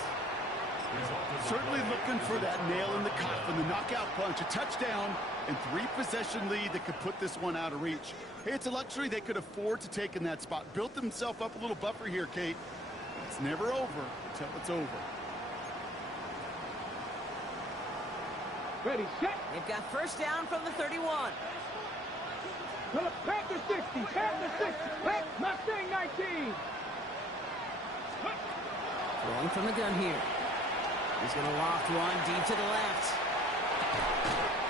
Certainly looking for that nail in the coffin, the knockout punch, a touchdown, and 3-possession lead that could put this one out of reach. Hey, it's a luxury they could afford to take in that spot. Built themselves up a little buffer here, Kate. It's never over until it's over. Ready, set. They've got first down from the 31. Panther 60. Mustang 19. Throwing from the gun here. He's going to loft one deep to the left.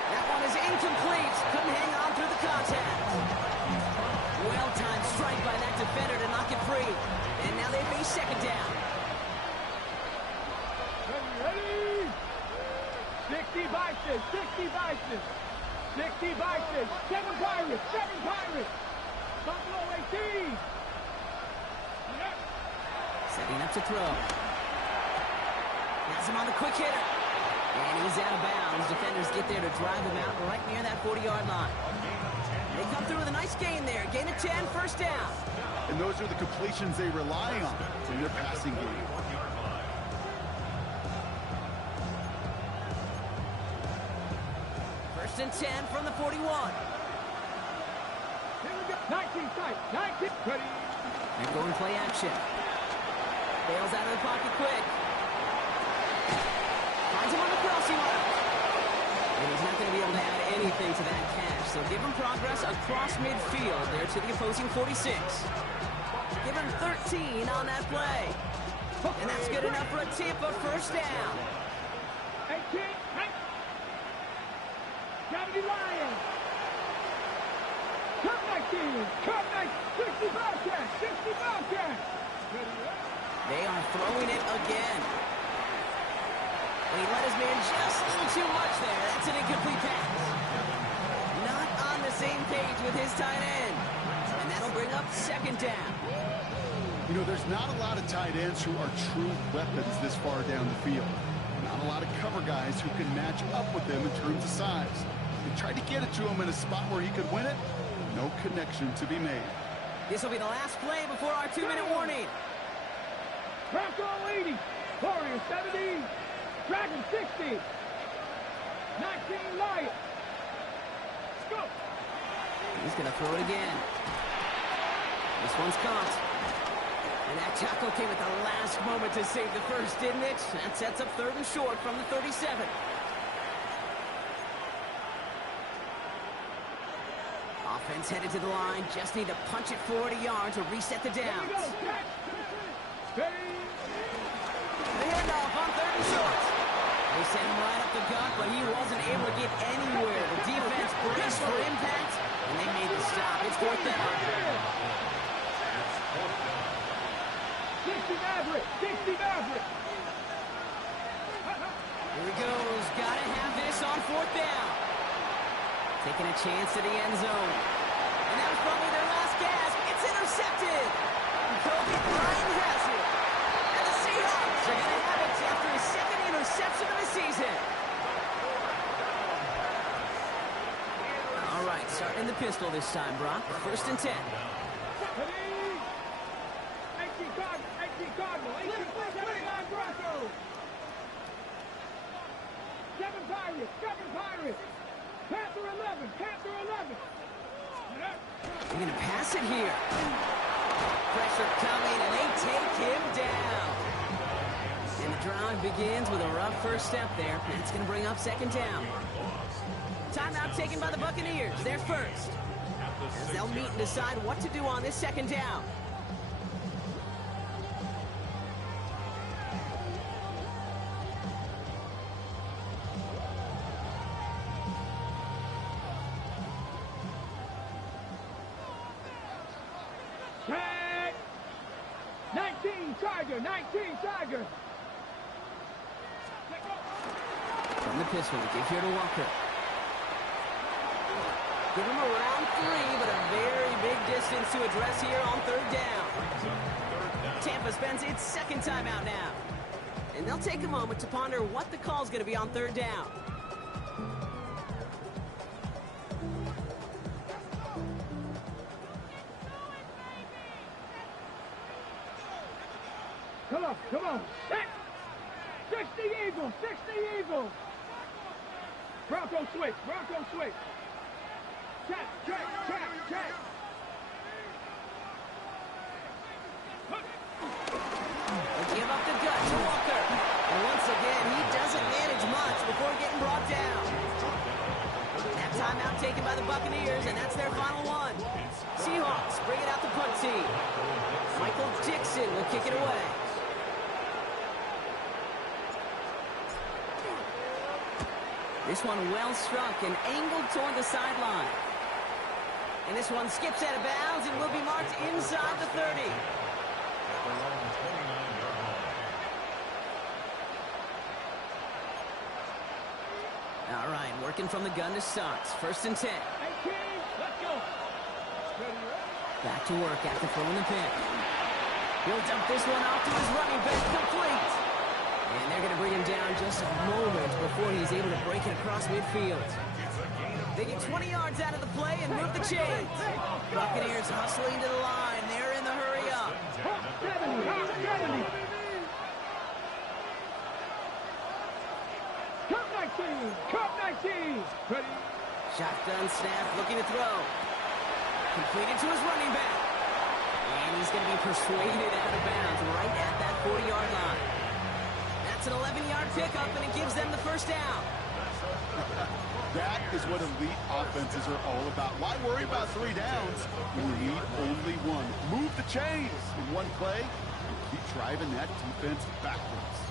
That one is incomplete. Couldn't hang on through the contact. Well-timed strike by that defender to knock it free. And now they face 2nd down. Ready? 60 Vikings. 7 Pirates. Buffalo 18. Setting up to throw. Has him on the quick hitter. And he's out of bounds. Defenders get there to drive him out right near that 40-yard line. They come through with a nice gain there. Gain of 10, first down. And those are the completions they rely on in their passing game. First and 10 from the 41. Here we go. 19 tight. 19. Ready. And going play action. Bails out of the pocket quick. Finds him on the crossing route. And he's not going to be able to add anything to that catch. So give him progress across midfield there to the opposing 46. Give him 13 on that play. And that's good enough for a Tampa first down. 18. Gravity Lions. Come 19. Come 19. 60 Bobcat. 60 Bobcat. They are throwing it again. And he let his man just in too much there. That's an incomplete pass. Not on the same page with his tight end. And that'll bring up second down. You know, there's not a lot of tight ends who are true weapons this far down the field. Not a lot of cover guys who can match up with them in terms of size. They tried to get it to him in a spot where he could win it. No connection to be made. This will be the last play before our 2-minute warning. Bronco 80. Warrior 70. Dragon 60. 19 Lions. Let's go. He's going to throw it again. This one's caught. And that tackle came at the last moment to save the first, didn't it? That sets up third and short from the 37. Offense headed to the line. Just need to punch it 40 yards to reset the downs. The handoff on third and short. They sent him right up the gut, but he wasn't able to get anywhere. The defense braced for impact, and they made the stop. It's fourth down. 60 Maverick. 60 Maverick. Here he goes. Gotta have this on fourth down. Taking a chance to the end zone. And that was probably their last gasp. It's intercepted. Kobe Bryant has it. And the Seahawks are going to have it after his second interception of the season. All right, starting the pistol this time, Brock. First and 10. 18 Cardinal. 18 Broncos. 7 Pirates. 7 Pirates. Panther 11. Panther 11. They're going to pass it here. Pressure coming, and they take him down. And the drive begins with a rough first step there. That's going to bring up second down. Timeout taken by the Buccaneers. They're first. As they'll meet and decide what to do on this second down. Tag. 19 Tiger. 19 Tiger. From the pistol, give here to Walker. Give him around 3, but a very big distance to address here on third down. Tampa spends its second timeout now. And they'll take a moment to ponder what the call's going to be on third down. Come on, come on. 60 Eagles, 60 Eagles. Bronco switch, Bronco switch. Check, check, check, check. They give up the gut to Walker. And once again, he doesn't manage much before getting brought down. That timeout taken by the Buccaneers, and that's their final one. Seahawks bring it out the punt team. Michael Dixon will kick it away. This one well struck and angled toward the sideline. And this one skips out of bounds and will be marked inside the 30. All right, working from the gun to start. First and 10. 18, let's go. Back to work after throwing the pick. He'll dump this one off to his running back, complete. And they're going to bring him down just a moment before he's able to break it across midfield. They get 20 yards out of the play and move the chains. Buccaneers hustling to the line. They're in the hurry up. 70. Cup 19. Ready. Shotgun snap, looking to throw. Completed to his running back. And he's going to be persuaded out of bounds right at that 40-yard line. That's an 11-yard pickup, and it gives them the first down. That is what elite offenses are all about. Why worry about 3 downs when you need only one? Move the chains in one play and keep driving that defense backwards.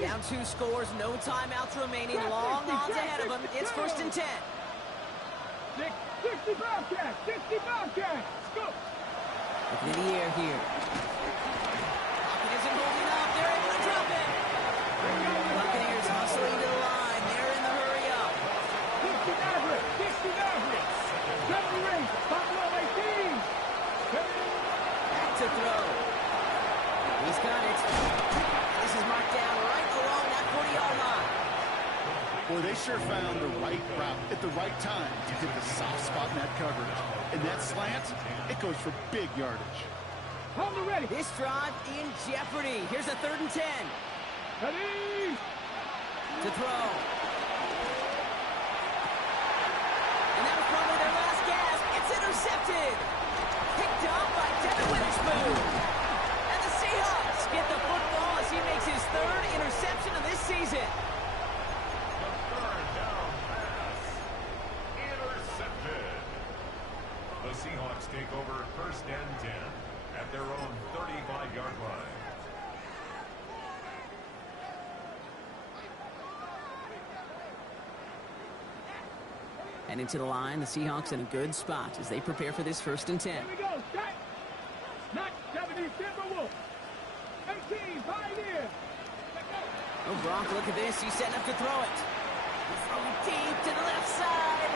Down 2 scores, no timeouts remaining, long odds ahead of them. It's 1st and 10. 60 Bobcats, 60 Bobcats. Let's go. Looking in the air here. Pocket isn't holding up. They're able to drop it. Buccaneers hustling to the line. They're in the hurry up. 60 Maverick, 60 Maverick. 70 race, Buffalo 18. Back to throw. He's got it. This is marked down right along that 40-yard line. Boy, they sure found the right route at the right time to hit the soft spot in that coverage. And that slant, it goes for big yardage. Hold it ready. This drive in jeopardy. Here's a 3rd and 10. Ready. To throw. And that was probably their last gasp. It's intercepted. Picked up by Devin Witherspoon. And the Seahawks get the football as he makes his 3rd interception of this season. The Seahawks take over 1st and 10 at their own 35-yard line. And into the line, the Seahawks in a good spot as they prepare for this 1st and 10. Here we go. Set. Not 70 Timberwolves. 18 Pioneer. Oh, Brock, look at this. He's setting up to throw it. He's throwing deep to the left side.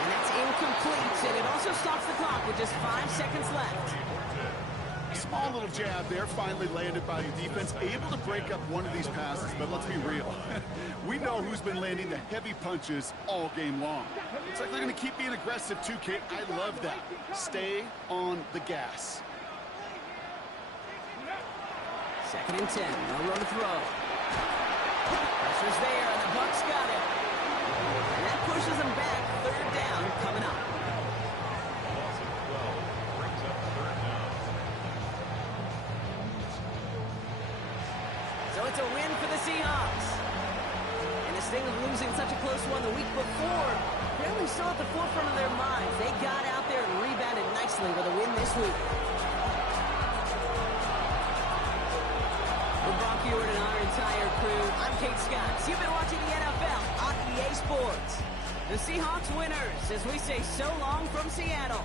And that's incomplete, and it also stops the clock with just 5 seconds left. Small little jab there, finally landed by the defense, able to break up one of these passes, but let's be real. We know who's been landing the heavy punches all game long. Looks like they're going to keep being aggressive too, Kate. I love that. Stay on the gas. 2nd and 10, no room to throw. Pressure's there, and the Bucs got it. And that pushes them back. 3rd down coming up. Loss of 12 brings up 3rd down. So it's a win for the Seahawks. And this thing of losing such a close one the week before, really still at the forefront of their minds. They got out there and rebounded nicely with a win this week. For Brock Ewart and our entire crew, I'm Kate Scott. You've been watching the NFL on EA Sports. The Seahawks winners as we say so long from Seattle.